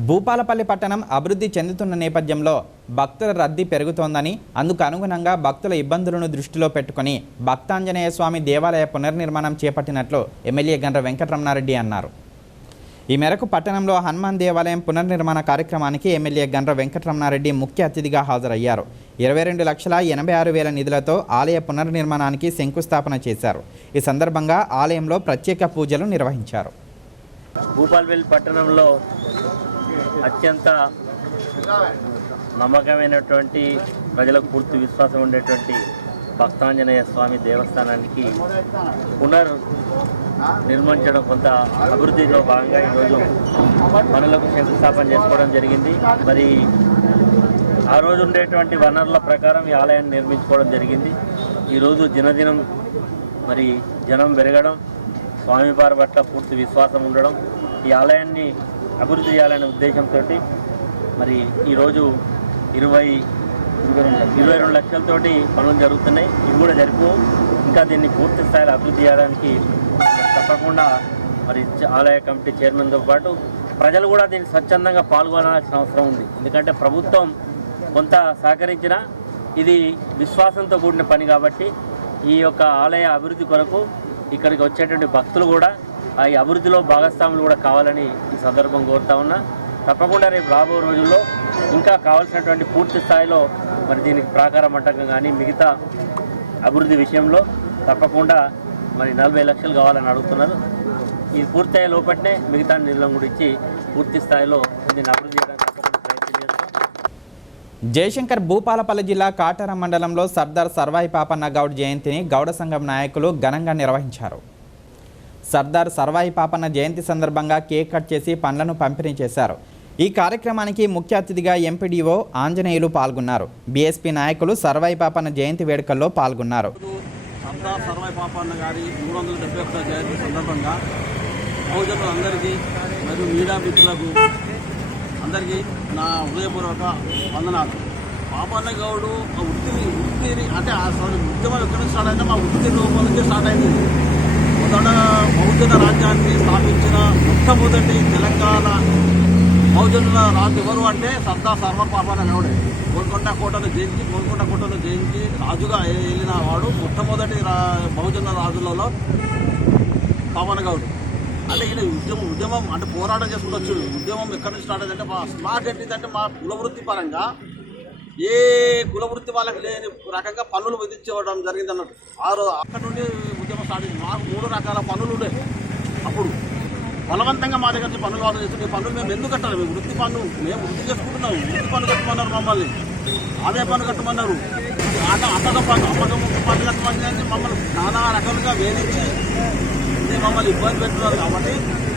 భూపాలపల్లి పట్టణం అభివృద్ధి చెందుతున్న నేపథ్యంలో భక్తుల రద్దీ పెరుగుతోందని, అందుకు అనుగుణంగా భక్తుల ఇబ్బందులను దృష్టిలో పెట్టుకుని భక్తాంజనేయ స్వామి దేవాలయ పునర్నిర్మాణం చేపట్టినట్లు ఎమ్మెల్యే గండ్ర వెంకటరమణారెడ్డి అన్నారు. ఈ మేరకు పట్టణంలో హనుమాన్ దేవాలయం పునర్నిర్మాణ కార్యక్రమానికి ఎమ్మెల్యే గండ్ర వెంకటరమణారెడ్డి ముఖ్య అతిథిగా హాజరయ్యారు. 22,86,000 నిధులతో ఆలయ పునర్నిర్మాణానికి శంకుస్థాపన చేశారు. ఈ సందర్భంగా ఆలయంలో ప్రత్యేక పూజలు నిర్వహించారు. భూపాలపల్లి పట్టణంలో అత్యంత నమ్మకమైనటువంటి, ప్రజలకు పూర్తి విశ్వాసం ఉండేటువంటి భక్తాంజనేయ స్వామి దేవస్థానానికి నిర్మించడం, కొంత అభివృద్ధిలో భాగంగా ఈరోజు పనులకు శంకుస్థాపన చేసుకోవడం జరిగింది. మరి ఆ రోజు ఉండేటువంటి వనరుల ప్రకారం ఈ ఆలయాన్ని నిర్మించుకోవడం జరిగింది. ఈరోజు దినదినం మరి జనం పెరగడం, స్వామివారి పట్ల పూర్తి విశ్వాసం ఉండడం, ఈ ఆలయాన్ని అభివృద్ధి చేయాలనే ఉద్దేశంతో మరి ఈరోజు 22 లక్షలతోటి పనులు జరుగుతున్నాయి. ఇవి కూడా జరిపి ఇంకా దీన్ని పూర్తి స్థాయిలో అభివృద్ధి చేయడానికి తప్పకుండా మరి ఆలయ కమిటీ చైర్మన్తో పాటు ప్రజలు కూడా దీన్ని స్వచ్ఛందంగా పాల్గొనాల్సిన అవసరం ఉంది. ఎందుకంటే ప్రభుత్వం కొంత సహకరించినా ఇది విశ్వాసంతో కూడిన పని కాబట్టి ఈ యొక్క ఆలయ అభివృద్ధి కొరకు ఇక్కడికి వచ్చేటువంటి భక్తులు కూడా ఈ అభివృద్ధిలో భాగస్వాములు కూడా కావాలని ఈ సందర్భం కోరుతా ఉన్నా. తప్పకుండా రేపు రాబో రోజుల్లో ఇంకా కావాల్సినటువంటి పూర్తి స్థాయిలో మరి దీనికి ప్రాకార మంటకం కానీ మిగతా అభివృద్ధి విషయంలో తప్పకుండా మరి 40 లక్షలు కావాలని అడుగుతున్నారు. ఇది పూర్తయ్యే లోపట్నే మిగతా నిధులను కూడా ఇచ్చి పూర్తి స్థాయిలో దీన్ని అభివృద్ధి చేయడానికి తప్పకుండా ప్రయత్నం చేస్తాం. జయశంకర్ భూపాలపల్లి జిల్లా కాటారం మండలంలో సర్దార్ సర్వాయి పాపన్న గౌడ్ జయంతిని గౌడ సంఘం నాయకులు ఘనంగా నిర్వహించారు. సర్దార్ సర్వాయి పాపన్న జయంతి సందర్భంగా కేక్ కట్ చేసి పండ్లను పంపిణీ చేశారు. ఈ కార్యక్రమానికి ముఖ్య అతిథిగా ఎంపీడీఓ ఆంజనేయులు పాల్గొన్నారు. బీఎస్పీ నాయకులు సర్వాయి పాపన్న జయంతి వేడుకల్లో పాల్గొన్నారు. సర్దార్ సర్వాయి పాపన్న గారి 371వ జయంతి సందర్భంగా బహుజనులందరికీ మరియు మీడియా మిత్రులకు అందరికీ నా హృదయపూర్వక వందనాలు. పాపన్న గౌడు వృత్తిని అంటే ఉద్యమం ఎక్కడి నుంచి స్టార్ట్ అయినా మా వృత్తి రూపం నుంచి స్టార్ట్ అయింది. బహుజన రాజ్యాన్ని స్థాపించిన మొట్టమొదటి తెలంగాణ బహుజనుల రాజు ఎవరు అంటే సర్దార్ సర్వాయి పాపన్న గౌడే. గోల్కొండ కోటను జయించి రాజుగా వెళ్ళిన వాడు మొట్టమొదటి బహుజన రాజులలో పావన గౌడ్. అంటే ఈయన ఉద్యమం అంటే పోరాటం చేసుకుంటూ వచ్చాడు. ఉద్యమం ఎక్కడి నుంచి స్టార్ట్ అయిందంటే మా స్మార్ట్ ఏంటిదంటే మా కులవృత్తి పరంగా ఏ కులవృత్తి వాళ్ళకి లేని రకంగా పన్నులు విధించడం జరిగింది అన్నట్టు. అక్కడ నుండి ఉద్యమం స్టార్ట్ అయింది. మాకు 3 రకాల పన్నులు ఉండే. అప్పుడు బలవంతంగా మా దగ్గర పన్నులు వాదన చేస్తుంది. ఈ పన్నులు మేము ఎందుకు కట్టాలి? మేము వృత్తి పన్ను మేము వృత్తి చేసుకుంటున్నాం. వృత్తి పన్ను కట్టమన్నారు మమ్మల్ని, అదే పన్ను కట్టమన్నారు. అమ్మకం పన్ను కట్టమని మమ్మల్ని నానా రకాలుగా వేధించి మమ్మల్ని ఇబ్బంది పెడుతున్నారు. కాబట్టి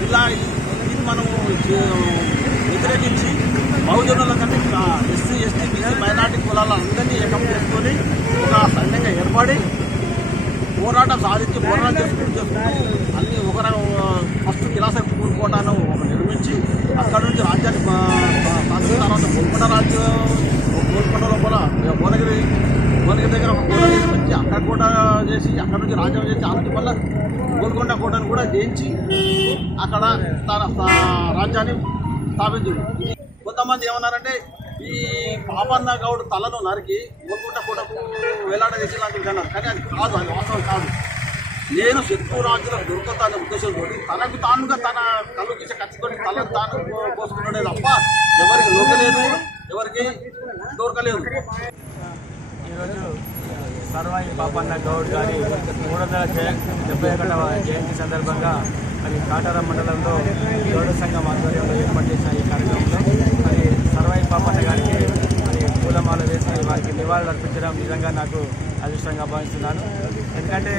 ఇలా ఇది మనం వ్యతిరేకించి బహుజనుల కంటే ఎస్సీ, ఎస్టీ, బీసీ, మైనార్టీ కులాల అందరినీ ఏకం చేసుకొని ఒక సైన్యంగా ఏర్పడి పోరాటం సాధించి పోరాటం చేసుకుంటూ అన్ని ఒక ఫస్ట్ కిలాస కోటాను నిర్మించి అక్కడ నుంచి రాజ్యాన్ని తర్వాత గోల్కొండ గోల్కొండ లోపల భువనగిరి దగ్గర ఒక కోట నిర్మించి అక్కడ కోట చేసి అక్కడ నుంచి రాజ్యం చేసి ఆ నుంచి మళ్ళీ గోల్కొండ కోటను కూడా జయించి అక్కడ తన రాజ్యాన్ని స్థాపించింది. కొంతమంది ఏమన్నారంటే ఈ పాపన్న గౌడ్ తలను నరికి గోల్కొండ కోటకు వేలాడదీసి లాంటివి అన్నారు. కానీ అది కాదు, అది వాస్తవం కాదు. నేను శత్రు రాజులకు దొరుకుతానే ఉద్దేశంతో తనకు తానుగా తన కళ్ళు గీసే ఖచ్చితంగా తలను తాను కోసుకున్నాడే తప్ప ఎవరికి దొరకలేదు, ఎవరికి దొరకలేదు. ఈరోజు సర్వాయి పాపన్న గౌడ్ గారి 371వ జయంతి సందర్భంగా మరి కాటారం మండలంలో గౌడ సంఘం ఆధ్వర్యంలో ఏర్పాటు చేసిన ఈ కార్యక్రమంలో మరి సర్వాయి పాపన్న గారికి మరి పూలమాల వేసి వారికి నివాళులు అర్పించడం నిజంగా నాకు అదృష్టంగా భావిస్తున్నాను. ఎందుకంటే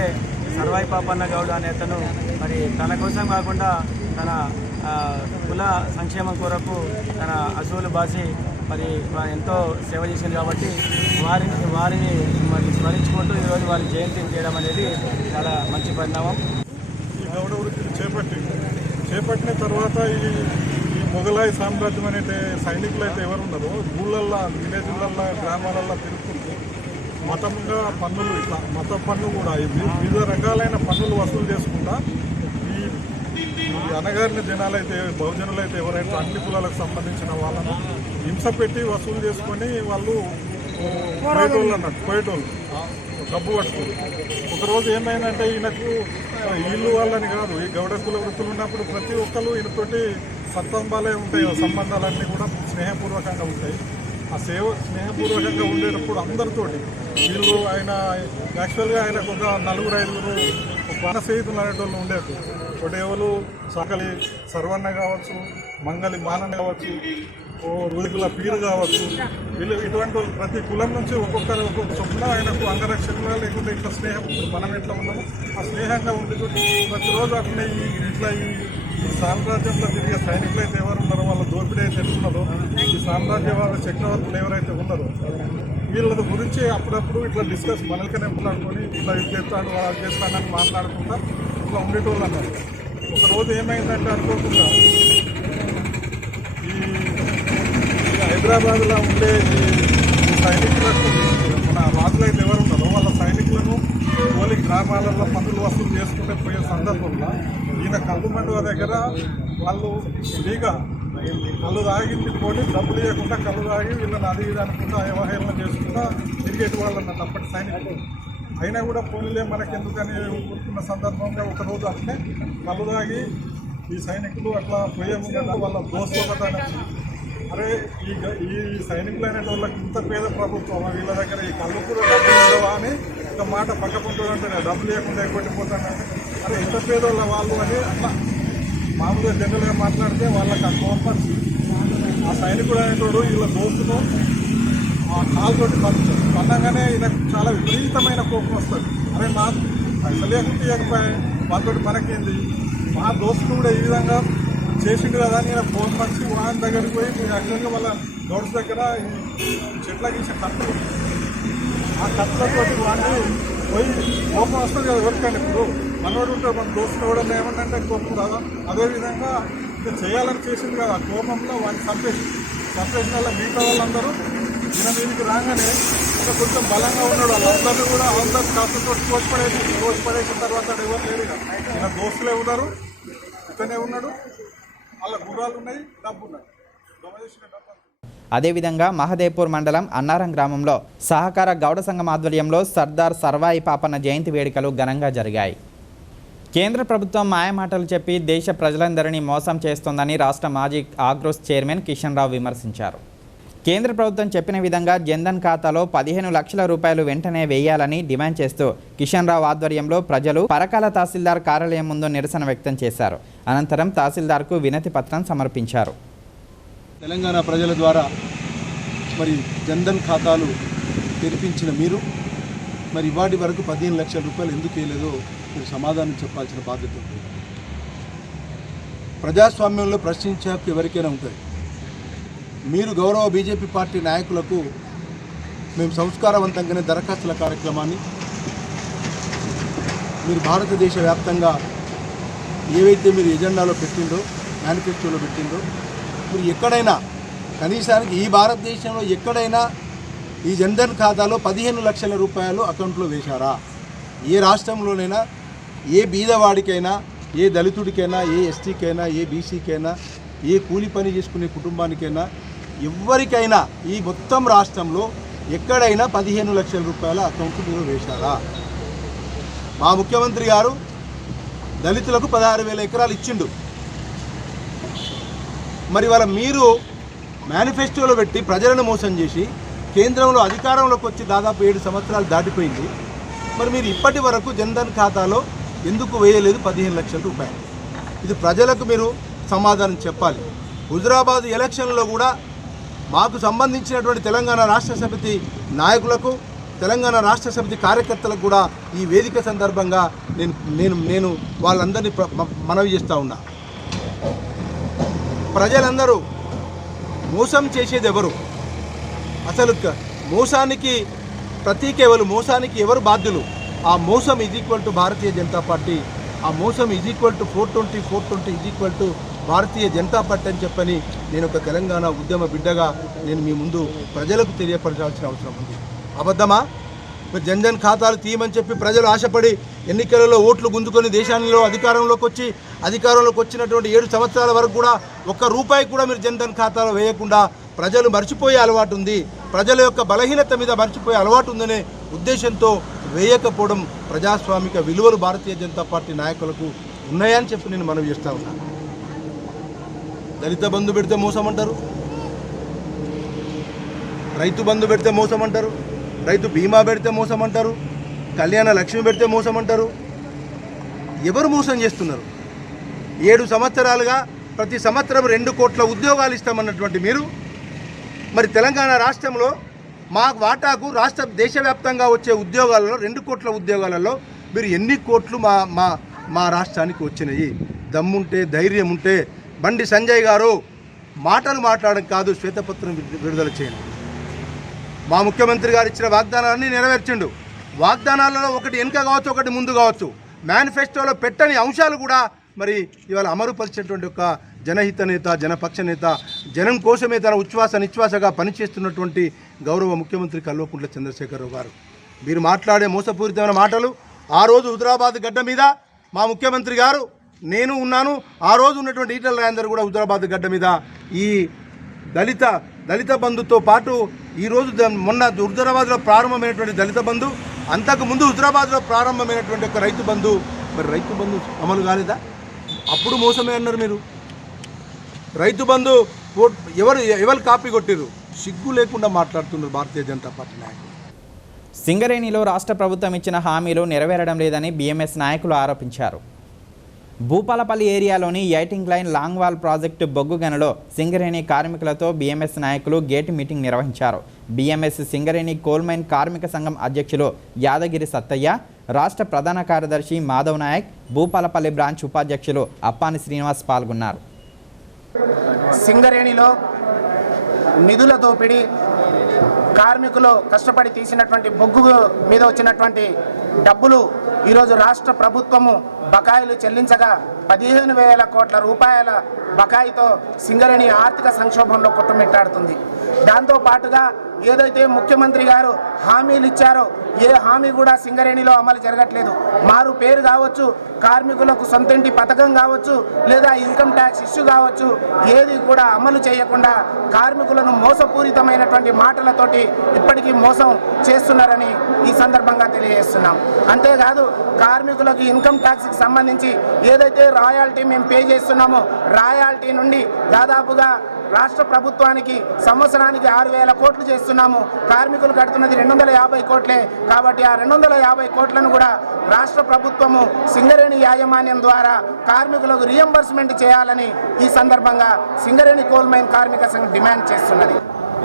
సర్వాయి పాపన్న గౌడ్ అనే అతను మరి తన కోసం కాకుండా తన కుల సంక్షేమం కొరకు తన అసూలు బాసి మరి ఎంతో సేవ చేసింది. కాబట్టి వారిని మరి స్మరించుకుంటూ ఈరోజు వారి జయంతిని చేయడం అనేది చాలా మంచి పరిణామం. ఈ గౌడ వృత్తిని చేపట్టిన తర్వాత ఈ మొఘలాయి సామ్రాజ్యం అనే సైనికులు అయితే ఎవరు ఉన్నారో ఊళ్ళల్లో, విలేజ్లల్లో, గ్రామాలల్లో తిరుగుతుంటే మతంగా పన్నులు, ఇట్లా మత పన్ను కూడా వివిధ రకాలైన పన్నులు వసూలు చేసుకుంటా ఈ అనగారిన జనాలైతే బహుజనులైతే ఎవరైతే అన్ని కులాలకు సంబంధించిన వాళ్ళను హింస పెట్టి వసూలు చేసుకొని వాళ్ళు పోయేటోళ్ళు అన్నట్టు, పోయేటోళ్ళు డబ్బు పట్టుకోరు. ఒకరోజు ఏమైందంటే ఈయనకు వీళ్ళు వాళ్ళని కాదు, ఈ గౌడ కుల వృత్తులు ఉన్నప్పుడు ప్రతి ఒక్కరు ఈయనతోటి సత్సంబాలే ఉంటాయి. సంబంధాలన్నీ కూడా స్నేహపూర్వకంగా ఉంటాయి. ఆ స్నేహపూర్వకంగా ఉండేటప్పుడు అందరితోటి వీళ్ళు ఆయన యాక్చువల్గా ఆయనకు ఒక 4-5 వన స్నేహితులు అనేటోళ్ళు ఉండేది. ఒకటి ఎవరు సకలి సర్వన్న కావచ్చు, మంగళి మానన్న కావచ్చు, రుదికుల పీరు కావచ్చు, వీళ్ళు ఇటువంటి వాళ్ళు ప్రతి కులం నుంచి ఒక్కొక్క చొప్పున ఆయనకు అంగరక్షకులా లేకుంటే ఇట్లా స్నేహం మనం ఎట్లా ఉన్నామో ఆ స్నేహంగా ఉండి ప్రతిరోజు అట్లనే ఈ సామ్రాజ్యంలో తిరిగే సైనికులు అయితే ఎవరు ఉన్నారో వాళ్ళ దోపిడీ అయితే ఎట్లున్నదో ఈ సామ్రాజ్యవాద చక్రవర్తులు ఎవరైతే ఉన్నారో వీళ్ళ గురించి అప్పుడప్పుడు ఇట్లా డిస్కస్ మనలకనే మాట్లాడుకొని ఇట్లా ఇది చేస్తాడు అలా చేస్తానని మాట్లాడుకుంటా ఇట్లా ఉండేటోళ్ళు అన్నారు. ఒకరోజు ఏమైందంటే అనుకోకుండా ఈ హైదరాబాద్లో ఉండే ఈ సైనికులకు మన రాజులు అయితే ఎవరు ఉన్నారో వాళ్ళ సైనికులను పోలి గ్రామాలలో పన్నులు వసూలు చేసుకుంటే పోయే సందర్భంలో ఈయన కల్లుమండువ దగ్గర వాళ్ళు ఫ్రీగా కళ్ళు తాగింది పోటీ డబ్బులు ఇవ్వకుండా కళ్ళు తాగి వీళ్ళని అది ఇది అనుకుంటా అవహేళన చేసుకుంటా తిరిగేటి వాళ్ళన్న తప్పటి సైనికులు అయినా కూడా పోలీలే మనకెందుకని ఊరుకున్న సందర్భంగా ఒకరోజు అట్లే కళ్ళు తాగి ఈ సైనికులు అట్లా పోయే ముందు వాళ్ళ దోస్తోపత అరే ఈ సైనికులు అనేటోళ్ళకి ఇంత పేద ప్రభుత్వం వీళ్ళ దగ్గర ఈ కళ్ళు కూడా డబ్బులు ఉండవా అని ఒక మాట పక్కపోతుందంటే డబ్బులు లేకుండా కొట్టిపోతానంటే అరే ఇంత పేదోళ్ళ వాళ్ళు అని అట్లా మామూలుగా జనరల్గా మాట్లాడితే వాళ్ళకి ఆ కోపం ఆ సైనికుడు అనేటోడు వీళ్ళ దోస్తును ఆ కాలుతోటి పన్నగానే ఈయనకు చాలా విపరీతమైన కోపం వస్తుంది. అరే మా పైసలు లేకుంటే ఇవ్వకపోయా వాళ్ళతోటి మనకేంది, మా దోస్తులు కూడా ఈ విధంగా చేసిండు కదా అని ఈయన ఫోన్ మంచి వాహన దగ్గరికి పోయి యాక్చువల్గా వాళ్ళ గౌడ్స్ దగ్గర ఈ చెట్ల గీసే కత్తులు ఆ కత్తులతోటి వాడిని పోయి కోపం వస్తుంది కదా ఎవరికైనా. ఇప్పుడు మనోడు ఉంటాడు, మన దోస్తులు కూడా ఏమన్నా కోపం కదా, అదేవిధంగా చేయాలని చేసింది కదా ఆ కోపంలో వాడిని చంపేసిన వాళ్ళ మిగతా వాళ్ళందరూ ఈయన మీదకి రాగానే ఇంకా కొంచెం బలంగా ఉన్నాడు. వాళ్ళందరినీ కూడా అందరూ కత్తుతో కోసిపడేసిన తర్వాత ఎవరు లేరు ఇక ఈయన దోస్తులే ఉన్నారు, ఇతనే ఉన్నాడు, వాళ్ళ గుర్రాలు ఉన్నాయి, డబ్బు ఉన్నాయి, గమనించిన డబ్బు. అదేవిధంగా మహదేవ్పూర్ మండలం అన్నారం గ్రామంలో సహకార గౌడ సంఘం ఆధ్వర్యంలో సర్దార్ సర్వాయి పాపన్న జయంతి వేడుకలు ఘనంగా జరిగాయి. కేంద్ర ప్రభుత్వం మాయమాటలు చెప్పి దేశ ప్రజలందరినీ మోసం చేస్తోందని రాష్ట్ర మాజీ ఆగ్రోస్ చైర్మన్ కిషన్ రావు విమర్శించారు. కేంద్ర ప్రభుత్వం చెప్పిన విధంగా జన్ధన్ ఖాతాలో 15 లక్షల రూపాయలు వెంటనే వేయాలని డిమాండ్ చేస్తూ కిషన్ రావు ఆధ్వర్యంలో ప్రజలు పరకాల తహసీల్దార్ కార్యాలయం ముందు నిరసన వ్యక్తం చేశారు. అనంతరం తహసీల్దార్కు వినతి పత్రం సమర్పించారు. తెలంగాణ ప్రజల ద్వారా మరి జన్ధన్ ఖాతాలు తెరిపించిన మీరు మరి ఇవాటి వరకు 15 లక్షల రూపాయలు ఎందుకు వేయలేదో మీరు సమాధానం చెప్పాల్సిన బాధ్యత ఉంది. ప్రజాస్వామ్యంలో ప్రశ్నించే హక్కు ఎవరికైనా ఉంటుంది. మీరు గౌరవ బీజేపీ పార్టీ నాయకులకు మేము సంస్కారవంతంగానే దరఖాస్తుల కార్యక్రమాన్ని మీరు భారతదేశ వ్యాప్తంగా ఏవైతే మీరు ఎజెండాలో పెట్టిందో మేనిఫెస్టోలో పెట్టిందో మీరు ఎక్కడైనా కనీసానికి ఈ భారతదేశంలో ఎక్కడైనా ఈ జన్ధన్ ఖాతాలో 15 లక్షల రూపాయలు అకౌంట్లో వేశారా? ఏ రాష్ట్రంలోనైనా ఏ బీదవాడికైనా, ఏ దళితుడికైనా, ఏ ఎస్టీకైనా, ఏ బీసీకైనా, ఏ కూలి పని చేసుకునే కుటుంబానికైనా, ఎవరికైనా ఈ మొత్తం రాష్ట్రంలో ఎక్కడైనా 15 లక్షల రూపాయల అకౌంట్ మీరు వేశారా? మా ముఖ్యమంత్రి గారు దళితులకు 16,000 ఎకరాలు ఇచ్చిండు. మరి వాళ్ళ మీరు మేనిఫెస్టోలో పెట్టి ప్రజలను మోసం చేసి కేంద్రంలో అధికారంలోకి వచ్చి దాదాపు 7 సంవత్సరాలు దాటిపోయింది. మరి మీరు ఇప్పటి వరకు జన్ధన్ ఖాతాలో ఎందుకు వేయలేదు 15 లక్షల రూపాయలు? ఇది ప్రజలకు మీరు సమాధానం చెప్పాలి. హుజురాబాద్ ఎలక్షన్లో కూడా మాకు సంబంధించినటువంటి తెలంగాణ రాష్ట్ర సమితి నాయకులకు, తెలంగాణ రాష్ట్ర సమితి కార్యకర్తలకు కూడా ఈ వేదిక సందర్భంగా నేను వాళ్ళందరినీ మనవి చేస్తూ ఉన్నా. ప్రజలందరూ మోసం చేసేది ఎవరు? అసలు మోసానికి ప్రతీక ఎవరు? మోసానికి ఎవరు బాధ్యులు? ఆ మోసం = భారతీయ జనతా పార్టీ. ఆ మోసం = 420 భారతీయ జనతా పార్టీ అని చెప్పని నేను ఒక తెలంగాణ ఉద్యమ బిడ్డగా నేను మీ ముందు ప్రజలకు తెలియపరచాల్సిన అవసరం ఉంది. అబద్ధమా? జన్ధన్ ఖాతాలు తీయమని చెప్పి ప్రజలు ఆశపడి ఎన్నికలలో ఓట్లు గుంజుకొని దేశాల్లో అధికారంలోకి వచ్చినటువంటి 7 సంవత్సరాల వరకు కూడా ఒక్క రూపాయి కూడా మీరు జన్ధన్ ఖాతాలో వేయకుండా ప్రజలు మర్చిపోయే అలవాటు ఉంది. ప్రజల యొక్క బలహీనత మీద మర్చిపోయే అలవాటు ఉందనే ఉద్దేశంతో వేయకపోవడం ప్రజాస్వామిక విలువలు భారతీయ జనతా పార్టీ నాయకులకు ఉన్నాయని చెప్పి నేను మనవి చేస్తూ ఉన్నా. దళిత బంధు పెడితే మోసం అంటారు, రైతు బంధు పెడితే మోసం అంటారు, రైతు బీమా పెడితే మోసం అంటారు, కళ్యాణ లక్ష్మి పెడితే మోసం అంటారు. ఎవరు మోసం చేస్తున్నారు? 7 సంవత్సరాలుగా ప్రతి సంవత్సరం 2 కోట్ల ఉద్యోగాలు ఇస్తామన్నటువంటి మీరు మరి తెలంగాణ రాష్ట్రంలో మా వాటాకు దేశవ్యాప్తంగా వచ్చే ఉద్యోగాలలో 2 కోట్ల ఉద్యోగాలలో మీరు ఎన్ని కోట్లు మా రాష్ట్రానికి వచ్చినాయి? దమ్ముంటే, ధైర్యం ఉంటే బండి సంజయ్ గారు మాటలు మాట్లాడడం కాదు, శ్వేతపత్రం విడుదల చేయండి. మా ముఖ్యమంత్రి గారు ఇచ్చిన వాగ్దానాలన్నీ నెరవేర్చిండు. వాగ్దానాలలో ఒకటి వెనుక కావచ్చు, ఒకటి ముందు కావచ్చు. మేనిఫెస్టోలో పెట్టని అంశాలు కూడా మరి ఇవాళ అమలుపరిచినటువంటి ఒక జనహిత నేత, జనపక్ష నేత, జనం కోసమే తన నిశ్వాసగా పనిచేస్తున్నటువంటి గౌరవ ముఖ్యమంత్రి కల్వకుంట్ల చంద్రశేఖరరావు గారు మీరు మాట్లాడే మోసపూరితమైన మాటలు ఆ రోజు హుజురాబాద్ గడ్డ మీద మా ముఖ్యమంత్రి గారు, నేను ఉన్నాను, ఆ రోజు ఉన్నటువంటి ఈటల రాజేందర్ కూడా హుజురాబాద్ గడ్డ మీద ఈ దళిత బంధుతో పాటు ఈరోజు మొన్న హుజురాబాద్లో ప్రారంభమైనటువంటి దళిత బంధు, అంతకుముందు హుజురాబాద్లో ప్రారంభమైనటువంటి ఒక రైతు బంధు, మరి రైతు బంధు అమలు కాలేదా? అప్పుడు మోసమే అన్నారు మీరు. రైతు బంధు ఎవరు కాపీ కొట్టిరు? సిగ్గు లేకుండా మాట్లాడుతున్నారు భారతీయ జనతా పార్టీ నాయకులు. సింగరేణిలో రాష్ట్ర ప్రభుత్వం ఇచ్చిన హామీలు నెరవేరడం లేదని బీఎంఎస్ నాయకులు ఆరోపించారు. Bhupalpally ఏరియాలోని ఎయిటింగ్ line longwall project బొగ్గుగనులో Singareni కార్మికులతో బీఎంఎస్ నాయకులు గేటు మీటింగ్ నిర్వహించారు. బీఎంఎస్ సింగరేణి కోల్మైన్ కార్మిక సంఘం అధ్యక్షులు యాదగిరి సత్తయ్య, రాష్ట్ర ప్రధాన కార్యదర్శి మాధవ్ నాయక్, భూపాలపల్లి బ్రాంచ్ ఉపాధ్యక్షులు అప్పాని శ్రీనివాస్ పాల్గొన్నారు. సింగరేణిలో నిధుల దోపిడీ, కార్మికులు కష్టపడి తీసినటువంటి బొగ్గు మీద వచ్చినటువంటి డబ్బులు ఈరోజు రాష్ట్ర ప్రభుత్వము బకాయిలు చెల్లించగా 15,000 కోట్ల రూపాయల బకాయితో సింగరేణి ఆర్థిక సంక్షోభంలో కొట్టుమిట్టాడుతుంది. దాంతో పాటుగా ఏదైతే ముఖ్యమంత్రి గారు హామీలు ఇచ్చారో ఏ హామీ కూడా సింగరేణిలో అమలు జరగట్లేదు. మారు పేరు కావచ్చు, కార్మికులకు సొంతింటి పథకం కావచ్చు, లేదా ఇన్కమ్ ట్యాక్స్ ఇష్యూ కావచ్చు, ఏది కూడా అమలు చేయకుండా కార్మికులను మోసపూరితమైనటువంటి మాటలతోటి ఇప్పటికీ మోసం చేస్తున్నారని ఈ సందర్భంగా తెలియజేస్తున్నాం. అంతేకాదు కార్మికులకు ఇన్కమ్ ట్యాక్స్కి సంబంధించి ఏదైతే రాయల్టీ మేము పే చేస్తున్నామో రాయల్టీ నుండి దాదాపుగా రాష్ట్ర ప్రభుత్వానికి సంవత్సరానికి 6,000 కోట్లు చేస్తున్నాము. కార్మికులు కడుతున్నది 250 కోట్లే. కాబట్టి ఆ 250 కోట్లను కూడా రాష్ట్ర ప్రభుత్వము సింగరేణి యాజమాన్యం ద్వారా కార్మికులకు రియంబర్స్మెంట్ చేయాలని ఈ సందర్భంగా సింగరేణి కోల్ మైన్ కార్మిక సంఘం డిమాండ్ చేస్తున్నది.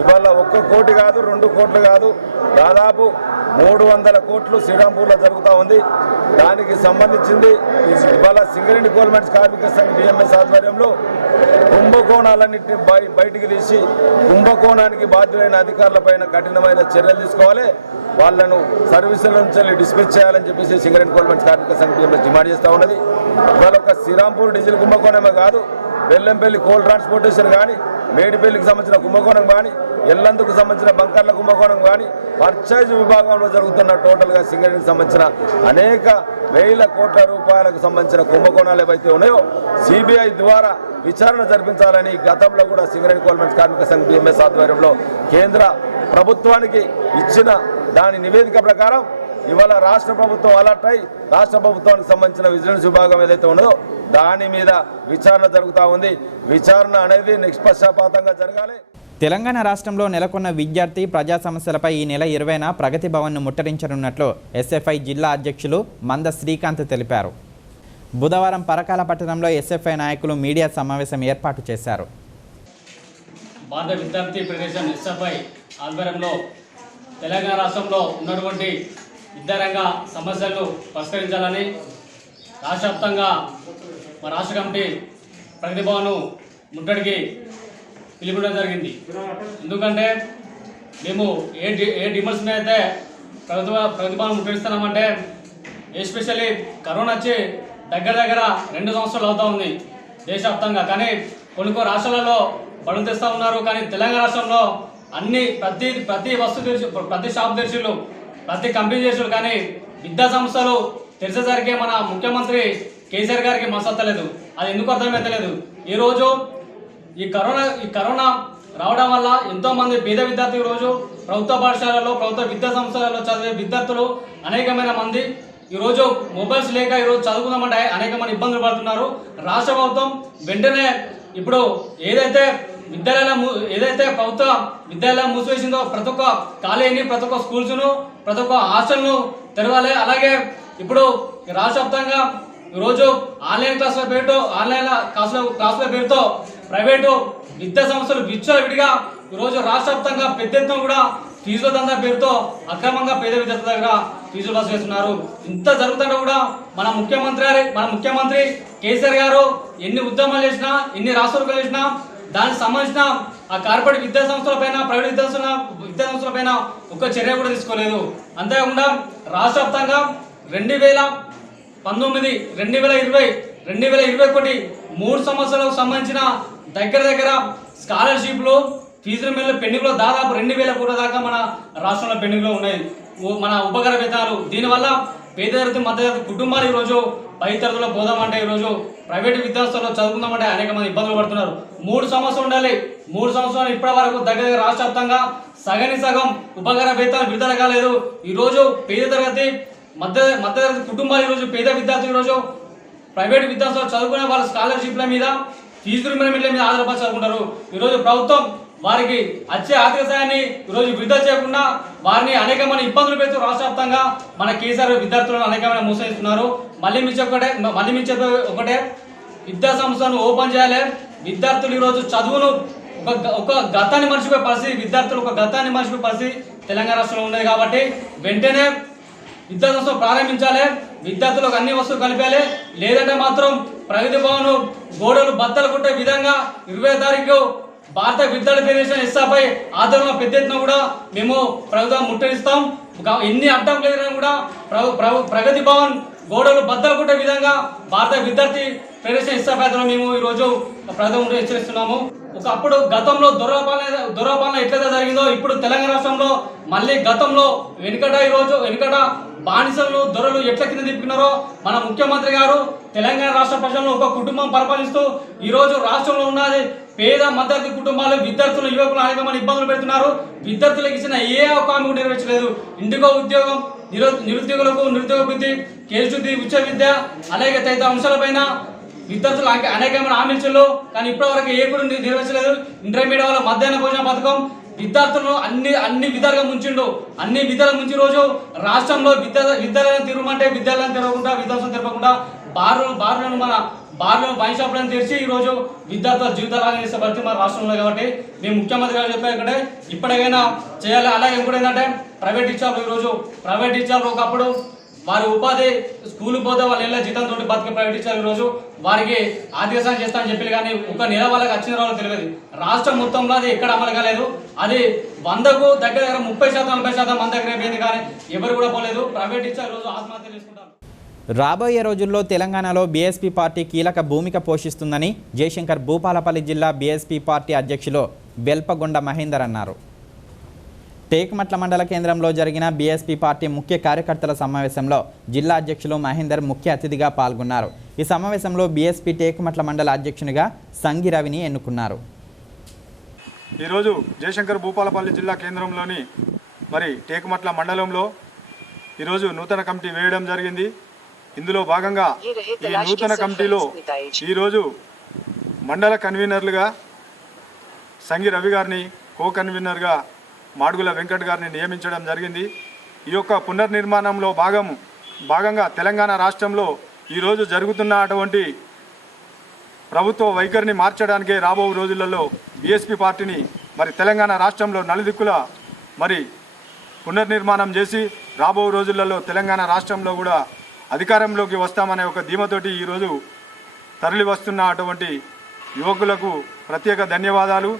ఇవాళ 1 కోటి కాదు, 2 కోట్లు కాదు, దాదాపు 300 కోట్లు శ్రీరాంపూర్లో జరుగుతూ ఉంది. దానికి సంబంధించింది ఇవాళ సింగరేణి కోల్ మైన్స్ కార్మిక సంఘం డిఎంఎస్ ఆధ్వర్యంలో కుంభకోణాలన్నింటినీ బయటికి తీసి కుంభకోణానికి బాధ్యులైన అధికారులపైన కఠినమైన చర్యలు తీసుకోవాలి, వాళ్ళను సర్వీసుల నుంచి డిస్మిస్ చేయాలని చెప్పేసి సింగరేణి కోల్ మైన్స్ కార్మిక సంఘం డిఎంఎస్ డిమాండ్ చేస్తూ ఉన్నది. ఇవాళ ఒక శ్రీరాంపూర్ డీజిల్ కుంభకోణమే కాదు, బెల్లంపల్లి కోల్ ట్రాన్స్పోర్టేషన్ కానీ, మేడిపల్లికి సంబంధించిన కుంభకోణం కానీ, ఎల్లందుకు సంబంధించిన బంకర్ల కుంభకోణం కానీ, పర్చేజ్ విభాగంలో జరుగుతున్న టోటల్గా సింగరేణికి సంబంధించిన అనేక వేల కోట్ల రూపాయలకు సంబంధించిన కుంభకోణాలు ఏవైతే ఉన్నాయో సిబిఐ ద్వారా విచారణ జరిపించాలని గతంలో కూడా సింగరేణి కోల్ మైన్స్ కార్మిక సంఘం డిఎంఎస్ ఆధ్వర్యంలో కేంద్ర ప్రభుత్వానికి ఇచ్చిన దాని నివేదిక ప్రకారం ఇవాళ రాష్ట్ర ప్రభుత్వం అలర్ట్ అయి రాష్ట్ర ప్రభుత్వానికి సంబంధించిన విజిలెన్స్ విభాగం ఏదైతే ఉన్నదో దాని మీద విచారణ జరుగుతూ ఉంది. విచారణ అనేది నిష్పక్షపాతంగా జరగాలి. తెలంగాణ రాష్ట్రంలో నెలకొన్న విద్యార్థి ప్రజా సమస్యలపై ఈ నెల 20న ప్రగతి భవన్ను ముట్టడించనున్నట్లు ఎస్ఎఫ్ఐ జిల్లా అధ్యక్షులు మంద శ్రీకాంత్ తెలిపారు. బుధవారం పరకాల పట్టణంలో ఎస్ఎఫ్ఐ నాయకులు మీడియా సమావేశం ఏర్పాటు చేశారు. భారత విద్యార్థి ఫెడరేషన్ ఎస్ఎఫ్ఐ ఆధ్వర్యంలో తెలంగాణ రాష్ట్రంలో ఉన్నటువంటి విద్యారంగ సమస్యలను పరిష్కరించాలని రాష్ట్ర వ్యాప్తంగా మా రాష్ట్ర కమిటీ ప్రగతి భవన్ను ముట్టడికి పిలుపుడం జరిగింది. ఎందుకంటే మేము ఏ డిమాండ్స్ మీద అయితే ప్రగతి భవన్ ముట్టడిస్తున్నామంటే ఎస్పెషల్లీ కరోనా వచ్చి దగ్గర 2 సంవత్సరాలు అవుతూ ఉంది దేశవ్యాప్తంగా. కానీ కొన్ని రాష్ట్రాలలో బడులు తెస్తూ ఉన్నారు. కానీ తెలంగాణ రాష్ట్రంలో అన్ని ప్రతి వస్తువు తెరిచి, ప్రతి షాప్ తెరిచిళ్ళు, ప్రతి కంపెనీ చేసారు. కానీ విద్యా సంస్థలు తెరిచేసరికి మన ముఖ్యమంత్రి కేసీఆర్ గారికి మనసత్తలేదు. అది ఎందుకు అర్థమైతలేదు. ఈరోజు ఈ కరోనా రావడం వల్ల ఎంతోమంది పేద విద్యార్థులు ఈరోజు ప్రభుత్వ పాఠశాలలో, ప్రభుత్వ విద్యా సంస్థలలో చదివే విద్యార్థులు అనేకమైన మంది ఈరోజు మొబైల్స్ లేక ఈరోజు చదువుకుందామంటే అనేక మంది ఇబ్బందులు పడుతున్నారు. రాష్ట్ర ప్రభుత్వం వెంటనే ఇప్పుడు ఏదైతే ప్రభుత్వ విద్యాలయం మూసివేసిందో ప్రతి ఒక్క కాలేజీని, ప్రతి ఒక్క స్కూల్స్ను, ప్రతి ఒక్క హాస్టల్ను తెరవాలి. అలాగే ఇప్పుడు రాష్ట్ర వ్యాప్తంగా ఈరోజు ఆన్లైన్ క్లాసుల పేరుతో ప్రైవేటు విద్యా సంస్థలు విచ్చలవిడిగా ఈరోజు రాష్ట్ర వ్యాప్తంగా పెద్ద ఎత్తున కూడా ఫీజుల దందా పేరుతో అక్రమంగా పేద విద్యార్థుల దగ్గర ఫీజులు వసూలు చేస్తున్నారు. ఇంత జరుగుతుంటే కూడా మన ముఖ్యమంత్రి కేసీఆర్ గారు ఎన్ని ఉద్యమాలు చేసినా, ఎన్ని రాష్ట్రాలు చేసినా దానికి సంబంధించిన ఆ కార్పొరేట్ విద్యా సంస్థలపైన, ప్రైవేట్ విద్యా సంస్థలపైన ఒక్క చర్య కూడా తీసుకోలేదు. అంతేకాకుండా రాష్ట్ర వ్యాప్తంగా 2019, 2020, 2021 3 సంవత్సరాలకు సంబంధించిన దగ్గర స్కాలర్షిప్లు, ఫీజుల మీద పెండింగ్లో దాదాపు 2,000 కోట్ల దాకా మన రాష్ట్రంలో పెండింగ్లో ఉన్నాయి. మన ఉపకర వేతనాలు. దీనివల్ల పేదతరగతి మధ్యతరగతి కుటుంబాలు ఈరోజు పై తరగతిలో పోదామంటే, ఈరోజు ప్రైవేటు విద్యాసంస్థల్లో చదువుకుందామంటే అనేక మంది ఇబ్బందులు పడుతున్నారు. 3 సంవత్సరాలు ఉండాలి. 3 సంవత్సరాలు ఇప్పటి వరకు దగ్గర రాష్ట్ర వ్యాప్తంగా సగం ఉపకర వేతనాలు విడుదల కాలేదు. ఈరోజు పేద తరగతి మధ్యతరగతి కుటుంబాలు, ఈరోజు పేద విద్యార్థులు ఈరోజు ప్రైవేటు విద్యాసంస్థలు చదువుకునే వాళ్ళ స్కాలర్షిప్ల మీద, ఫీజు రిమెంబర్ల మీద ఆధారపడి చదువుకుంటారు. ఈరోజు ప్రభుత్వం వారికి వచ్చే ఆర్థిక సాయాన్ని ఈరోజు విడుదల చేయకుండా వారిని అనేకమైన ఇబ్బందులు పెడుతూ రాష్ట్ర వ్యాప్తంగా మన కేసీఆర్ విద్యార్థులను అనేకమైన మోసగిస్తున్నారు. మళ్ళీ ఒకటే విద్యా సంస్థను ఓపెన్ చేయాలి. విద్యార్థులు ఈరోజు చదువును ఒక గతాన్ని మర్చిపోయే పరిస్థితి, విద్యార్థులు ఒక గతాన్ని మర్చిపోయే పరిస్థితి తెలంగాణ రాష్ట్రంలో ఉన్నది. కాబట్టి వెంటనే విద్యా సంస్థ ప్రారంభించాలి. విద్యార్థులకు అన్ని వస్తువులు కలిపాలి. లేదంటే మాత్రం ప్రగతి భవన్ గోడలు బద్దలు కొట్టే విధంగా 20వ తారీఖు భారత విద్యార్థి ఫెడరేషన్ ఎస్ఎఫ్ఐ ఆధ్వర్యంలో పెద్ద ఎత్తున కూడా మేము ప్రభుత్వం ముట్టడిస్తాం. ఎన్ని అడ్డంకులు ఎదురైనా కూడా ప్రగతి భవన్ గోడలు బద్దలు కొట్టే విధంగా భారత విద్యార్థి ఫెడరేషన్ ఎస్ఎఫ్ఐ ఆధ్వర్యంలో మేము ఈరోజు ప్రభుత్వం హెచ్చరిస్తున్నాము. ఒకప్పుడు గతంలో దొరపాలన ఎట్లయితే జరిగిందో ఇప్పుడు తెలంగాణ రాష్ట్రంలో మళ్ళీ గతంలో వెనుకట బానిసలు దొరలు ఎట్ల కింద తిప్పుకున్నారో మన ముఖ్యమంత్రి గారు తెలంగాణ రాష్ట్ర ప్రజలను ఒక కుటుంబం పరిపాలిస్తూ ఈరోజు రాష్ట్రంలో ఉన్నది పేద మధ్యతరగతి కుటుంబాలు విద్యార్థులు యువకులు అనేకమైన ఇబ్బందులు పెడుతున్నారు. విద్యార్థులకు ఇచ్చిన ఏ ఒక హామీ కూడా నెరవేర్చలేదు. ఇంటికో ఉద్యోగం, నిరుద్యోగులకు నిరుద్యోగ వృత్తి, కేశుద్ధి, ఉచ్చ విద్య అలాగే తదితర అంశాలపైన విద్యార్థులు అనేకమైన హామీలు కానీ ఇప్పటివరకు ఏ కూడా నెరవేర్చలేదు. ఇంటర్మీడియట్ వాళ్ళ మధ్యాహ్న భోజన పథకం విద్యార్థులను అన్ని విధాలుగా ముంచిండు. అన్ని విధాలుగా ముంచి రోజు రాష్ట్రంలో విద్యాలయం తిరగమంటే విద్యాలయం తిరగకుండా విద్యాసం తిరగకుండా బార్లను వైన్ షాపులను తెరిచి ఈరోజు విద్యార్థుల జీవితాలు చేసే పరిస్థితి మన రాష్ట్రంలో. కాబట్టి మేము ముఖ్యమంత్రి గారు చెప్పే ఇప్పటికైనా చేయాలి. అలాగే కూడా ఏంటంటే ప్రైవేట్ టీచర్లు ఈరోజు ప్రైవేట్ టీచర్లు ఒకప్పుడు వారి ఉపాధి స్కూల్కి పోతే వాళ్ళ నెల జీతంతో బతికే ప్రైవేట్ టీచర్లు ఈరోజు వారికి ఆర్థిక సాయం చేస్తామని చెప్పి కానీ ఒక నెల వాళ్ళకి వచ్చిన వాళ్ళకి తెలియదు. రాష్ట్రం మొత్తంలో అది ఎక్కడ అమలు కాలేదు. అది 100కు దగ్గర 30% 40% మన దగ్గర అయిపోయింది కానీ ఎవరు కూడా పోలేదు. ప్రైవేట్ టీచర్ ఈరోజు ఆత్మహత్య చేసుకుంటారు. రాబోయే రోజుల్లో తెలంగాణలో బీఎస్పీ పార్టీ కీలక భూమిక పోషిస్తుందని జయశంకర్ భూపాలపల్లి జిల్లా బీఎస్పీ పార్టీ అధ్యక్షులు వెల్పగొండ మహేందర్ అన్నారు. టేకుమట్ల మండల కేంద్రంలో జరిగిన బీఎస్పీ పార్టీ ముఖ్య కార్యకర్తల సమావేశంలో జిల్లా అధ్యక్షులు మహేందర్ ముఖ్య అతిథిగా పాల్గొన్నారు. ఈ సమావేశంలో బీఎస్పీ టేకుమట్ల మండల అధ్యక్షునిగా సంగి రవిని ఎన్నుకున్నారు. ఈరోజు జయశంకర్ భూపాలపల్లి జిల్లా కేంద్రంలోని టేకుమట్ల మండలంలో ఈరోజు నూతన కమిటీ వేయడం జరిగింది. ఇందులో భాగంగా ఈ నూతన కమిటీలో ఈరోజు మండల కన్వీనర్లుగా సంగి రవి గారిని, కో కన్వీనర్గా మాడుగుల వెంకట్ గారిని నియమించడం జరిగింది. ఈ యొక్క పునర్నిర్మాణంలో భాగంగా తెలంగాణ రాష్ట్రంలో ఈరోజు జరుగుతున్న అటువంటి ప్రభుత్వ వైఖరిని మార్చడానికే రాబో రోజులలో బీఎస్పీ పార్టీని తెలంగాణ రాష్ట్రంలో నలుదిక్కుల పునర్నిర్మాణం చేసి రాబో రోజులలో తెలంగాణ రాష్ట్రంలో కూడా అధికారంలోకి వస్తామనే ఒక ధీమతోటి ఈరోజు తరలి వస్తున్న అటువంటి యువకులకు ప్రత్యేక ధన్యవాదాలు.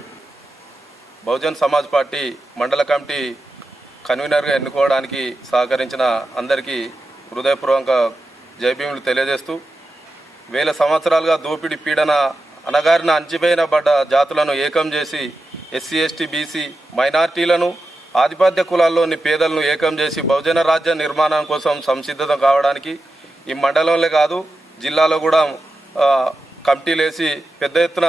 బహుజన్ సమాజ్ పార్టీ మండల కమిటీ కన్వీనర్గా ఎన్నుకోవడానికి సహకరించిన అందరికీ హృదయపూర్వక జైభీములు తెలియజేస్తూ, వేల సంవత్సరాలుగా దోపిడీ పీడన అనగారిన అంచిపోయినబడ్డ జాతులను ఏకం చేసి ఎస్సీ ఎస్టీ బీసీ మైనార్టీలను ఆధిపత్య కులాల్లోని పేదలను ఏకం చేసి బహుజన రాజ్య నిర్మాణం కోసం సంసిద్ధత కావడానికి ఈ మండలంలో కాదు జిల్లాలో కూడా కమిటీలు వేసి పెద్ద ఎత్తున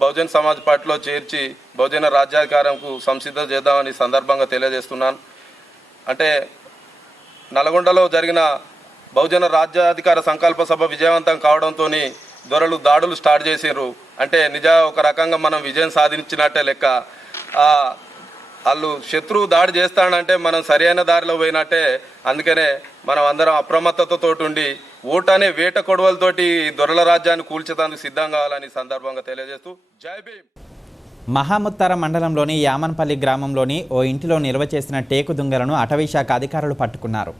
బహుజన్ సమాజ్ పార్టీలో చేర్చి బహుజన రాజ్యాధికారంకు సంసిద్ధం చేద్దామని సందర్భంగా తెలియజేస్తున్నాను. అంటే నల్గొండలో జరిగిన బహుజన రాజ్యాధికార సంకల్ప సభ విజయవంతం కావడంతో దొరలు దాడులు స్టార్ట్ చేసినారు. అంటే ఒక రకంగా మనం విజయం సాధించినట్టే లెక్క. వాళ్ళు శత్రువు దాడి చేస్తాడంటే మనం సరైన దారిలో పోయినట్టే. అందుకనే మనం అందరం అప్రమత్తతతో ఉండి ఓటనే వేట కొడవలతోటి దొరల రాజ్యాన్ని కూల్చేందుకు సిద్ధం కావాలని సందర్భంగా తెలియజేస్తూ జై భీమ్. మహాముత్తార మండలంలోని యామన్పల్లి గ్రామంలోని ఓ ఇంటిలో నిల్వ చేసిన టేకు దుంగలను అటవీ శాఖ అధికారులు పట్టుకున్నారు.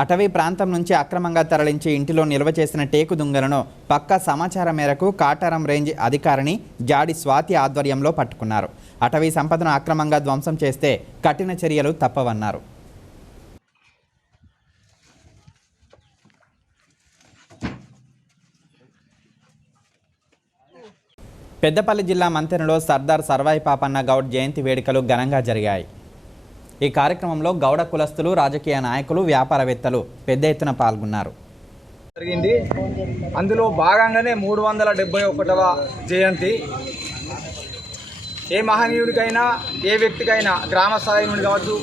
అటవీ ప్రాంతం నుంచి అక్రమంగా తరలించి ఇంటిలో నిల్వ చేసిన టేకు దుంగలను పక్కా సమాచారం మేరకు కాటారం రేంజ్ అధికారిని జాడి స్వాతి ఆధ్వర్యంలో పట్టుకున్నారు. అటవీ సంపదను అక్రమంగా ధ్వంసం చేస్తే కఠిన చర్యలు తప్పవన్నారు. పెద్దపల్లి జిల్లా మంతెనలో సర్దార్ సర్వాయి పాపన్న గౌడ్ జయంతి వేడుకలు ఘనంగా జరిగాయి. ఈ కార్యక్రమంలో గౌడ కులస్తులు, రాజకీయ నాయకులు, వ్యాపారవేత్తలు పెద్ద ఎత్తున పాల్గొన్నారు. జరిగింది. అందులో భాగంగానే 371వ జయంతి. ఏ మహనీయుడికైనా, ఏ వ్యక్తికైనా గ్రామ స్థాయి నుండి కావచ్చు,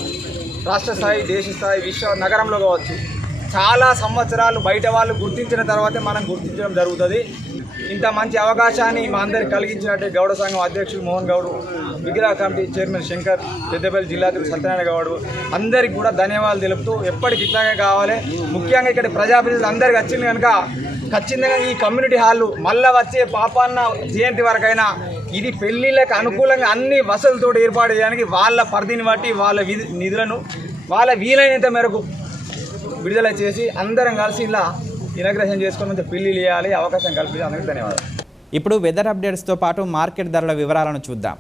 రాష్ట్ర స్థాయి, దేశ స్థాయి, విశ్వ నగరంలో కావచ్చు, చాలా సంవత్సరాలు బయట వాళ్ళు గుర్తించిన తర్వాతే మనం గుర్తించడం జరుగుతుంది. ఇంత మంచి అవకాశాన్ని మా అందరికి కలిగించినట్టే గౌడ సంఘం అధ్యక్షుడు మోహన్ గౌడ్, విగ్రహ కమిటీ చైర్మన్ శంకర్, పెద్దపల్లి జిల్లా సత్యనారాయణ గౌడ్ అందరికి కూడా ధన్యవాదాలు తెలుపుతూ ఎప్పటికి ఇట్లాగే కావాలి. ముఖ్యంగా ఇక్కడ ప్రజాప్రతినిధులు అందరికి వచ్చింది కనుక ఖచ్చితంగా ఈ కమ్యూనిటీ హాళ్ళు మళ్ళీ వచ్చే పాపన్న జయంతి వరకైనా ఇది పెళ్లిళ్ళకి అనుకూలంగా అన్ని వసతులతో ఏర్పాటు చేయడానికి వాళ్ళ పరిధిని బట్టి వాళ్ళ నిధులను వాళ్ళ వీలైనంత మేరకు విడుదల చేసి అందరం కలిసి ఇలా ఇనాగ్రేషన్ చేసుకుని పెళ్లిళ్ళు చేయాలి. అవకాశం కల్పించి అందరికీ ధన్యవాదాలు. ఇప్పుడు వెదర్ అప్డేట్స్తో పాటు మార్కెట్ ధరల వివరాలను చూద్దాం.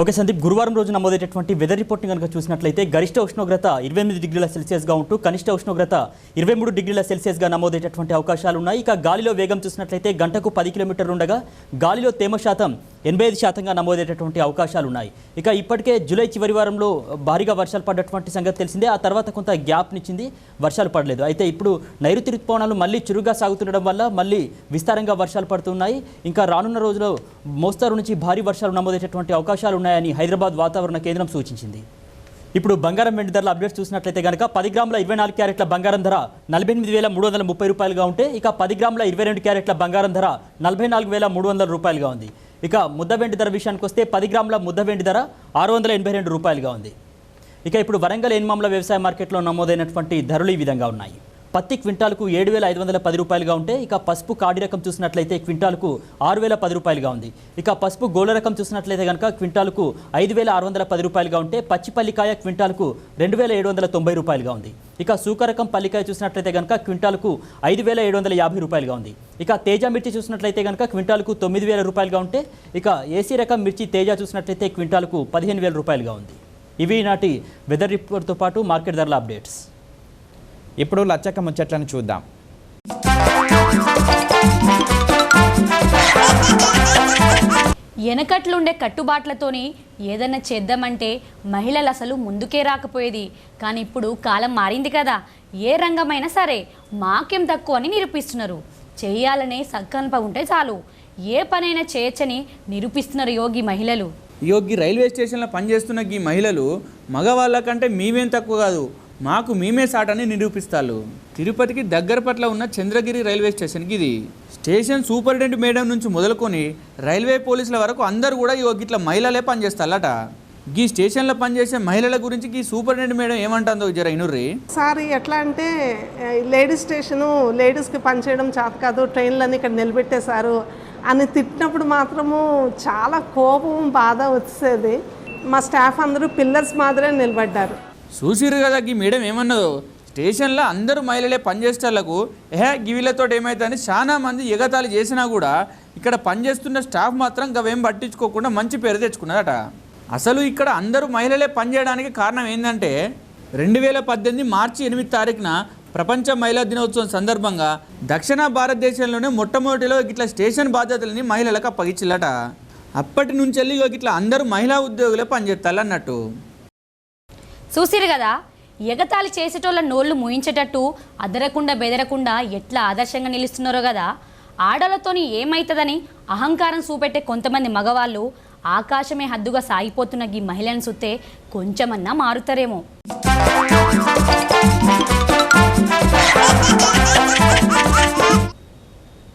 ఓకే సందీప్, గురువారం రోజు నమోదైనటువంటి వెదర్ రిపోర్ట్ని కనుక చూసినట్లయితే గరిష్ట ఉష్ణోగ్రత 28 డిగ్రీల సెల్సియస్గా ఉంటూ కనిష్ట ఉష్ణోగ్రత 23 డిగ్రీల సెల్సియస్గా నమోదయ్యేటటువంటి అవకాశాలు ఉన్నాయి. ఇక గాలిలో వేగం చూసినట్లయితే గంటకు 10 కిలోమీటర్లు ఉండగా గాలిలో తేమ శాతం 85%గా నమోదయ్యేటటువంటి అవకాశాలు ఉన్నాయి. ఇక ఇప్పటికే జూలై చివరి వారంలో భారీగా వర్షాలు పడ్డటువంటి సంగతి తెలిసిందే. ఆ తర్వాత కొంత గ్యాప్నిచ్చింది, వర్షాలు పడలేదు. అయితే ఇప్పుడు నైరుతి ఋతుపవనాలు మళ్ళీ చురుగ్గా సాగుతుండడం వల్ల మళ్ళీ విస్తారంగా వర్షాలు పడుతున్నాయి. ఇంకా రానున్న రోజుల్లో మోస్తారు నుంచి భారీ వర్షాలు నమోదయ్యేటటువంటి అవకాశాలు ఉన్నాయని హైదరాబాద్ వాతావరణ కేంద్రం సూచించింది. ఇప్పుడు బంగారం వెండి ధరల అప్డేట్స్ చూసినట్లయితే కనుక 10 గ్రాముల 24 క్యారెట్ల బంగారం ధర 48,330 రూపాయలుగా ఉంటే ఇక 10 గ్రాముల 22 క్యారెట్ల బంగారం ధర 44,300 రూపాయలుగా ఉంది. ఇక ముద్ద వెండి ధర విషయానికి వస్తే 10 గ్రాముల ముద్ద వెండి ధర 682 రూపాయలుగా ఉంది. ఇక ఇప్పుడు వరంగల్ ఎన్మాముల వ్యవసాయ మార్కెట్లో నమోదైనటువంటి ధరలు ఈ విధంగా ఉన్నాయి. పత్తి క్వింటాల్కు 7,510 రూపాయలుగా ఉంటే ఇక పసుపు కాడి రకం చూసినట్లయితే క్వింటాల్కు 6,010 రూపాయలుగా ఉంది. ఇక పసుపు గోళ రకం చూసినట్లయితే కనుక క్వింటాల్కు 5,610 రూపాయలుగా ఉంటే పచ్చి పల్లికాయ క్వింటాల్కు 2,790 రూపాయలుగా ఉంది. ఇక సూక రకం పల్లికాయ చూసినట్లయితే కనుక క్వింటాల్కు 5,750 రూపాయలుగా ఉంది. ఇక తేజ మిర్చి చూసినట్లయితే కనుక క్వింటాల్కు 9,000 రూపాయలుగా ఉంటే ఇక ఏసీ రకం మిర్చి తేజ చూసినట్లయితే క్వింటాల్కు 15,000 రూపాయలుగా ఉంది. ఇవి నాటి వెదర్ రిపోర్ట్తో పాటు మార్కెట్ ధరల అప్డేట్స్. ఇప్పుడు లచ్చక్క ముచ్చట్లను చూద్దాం. వెనకట్లుండే కట్టుబాట్లతోని ఏదన్నా చేద్దామంటే మహిళలు అసలు ముందుకే రాకపోయేది. కానీ ఇప్పుడు కాలం మారింది కదా, ఏ రంగమైనా సరే మాకేం తక్కువ అని నిరూపిస్తున్నారు. చేయాలనే సంకల్పం ఉంటే చాలు ఏ పనైనా చేయొచ్చని నిరూపిస్తున్నారు యోగి మహిళలు. యోగి రైల్వే స్టేషన్లో పనిచేస్తున్న ఈ మహిళలు మగవాళ్ళకంటే మేమేం తక్కువ కాదు, మాకు మేమే సాటని నిరూపిస్తారు. తిరుపతికి దగ్గర పట్ల ఉన్న చంద్రగిరి రైల్వే స్టేషన్కి ఇది. స్టేషన్ సూపరింటెండెంట్ మేడం నుంచి మొదలుకొని రైల్వే పోలీసుల వరకు అందరూ కూడా ఇట్లా మహిళలే పనిచేస్తారట. ఈ స్టేషన్లో పనిచేసే మహిళల గురించి ఈ సూపరింటెండెంట్ మేడం ఏమంటుందో జర ఇనుర్రి. సార్ ఎట్లా అంటే లేడీస్ స్టేషను లేడీస్కి పనిచేయడం చేత కాదు, ట్రైన్లన్నీ ఇక్కడ నిలబెట్టేశారు అని తిట్టినప్పుడు మాత్రము చాలా కోపం బాధ వచ్చేది. మా స్టాఫ్ అందరూ పిల్లర్స్ మాదిరే నిలబడ్డారు. చూసిరు కదా ఈ మేడం ఏమన్నదో, స్టేషన్లో అందరూ మహిళలే పనిచేసేళ్లకు వీళ్ళతో ఏమవుతుందని చాలా మంది ఎగతాళి చేసినా కూడా ఇక్కడ పనిచేస్తున్న స్టాఫ్ మాత్రం గవేం పట్టించుకోకుండా మంచి పేరు తెచ్చుకున్నదట. అసలు ఇక్కడ అందరూ మహిళలే పనిచేయడానికి కారణం ఏంటంటే 2018 మార్చి 8 తారీఖున ప్రపంచ మహిళా దినోత్సవం సందర్భంగా దక్షిణ భారతదేశంలోనే మొట్టమొదటిలో ఇట్లా స్టేషన్ బాధ్యతలని మహిళలకు అప్పగించిల్లట. అప్పటి నుంచి వెళ్ళి ఇట్లా అందరూ మహిళా ఉద్యోగులే పనిచేస్తారు అన్నట్టు. చూసిరు కదా, ఎగతాళి చేసేటోళ్ళ నోళ్లు మూయించేటట్టు అదరకుండా బెదరకుండా ఎట్లా ఆదర్శంగా నిలుస్తున్నారో కదా. ఆడలతోని ఏమైతుందని అహంకారం చూపెట్టే కొంతమంది మగవాళ్ళు ఆకాశమే హద్దుగా సాగిపోతున్న ఈ మహిళలను చూస్తే కొంచెమన్నా మారుతారేమో.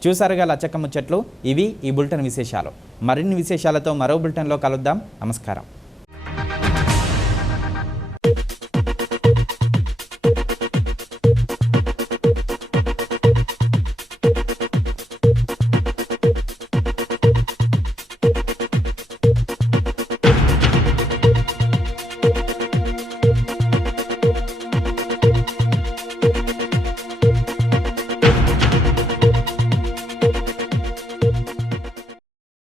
చూసారుగా లచ్చక్క ముచ్చట్లు. ఇవి ఈ బులెటిన్ విశేషాలు. మరిన్ని విశేషాలతో మరో బులెటిన్లో కలుద్దాం. నమస్కారం.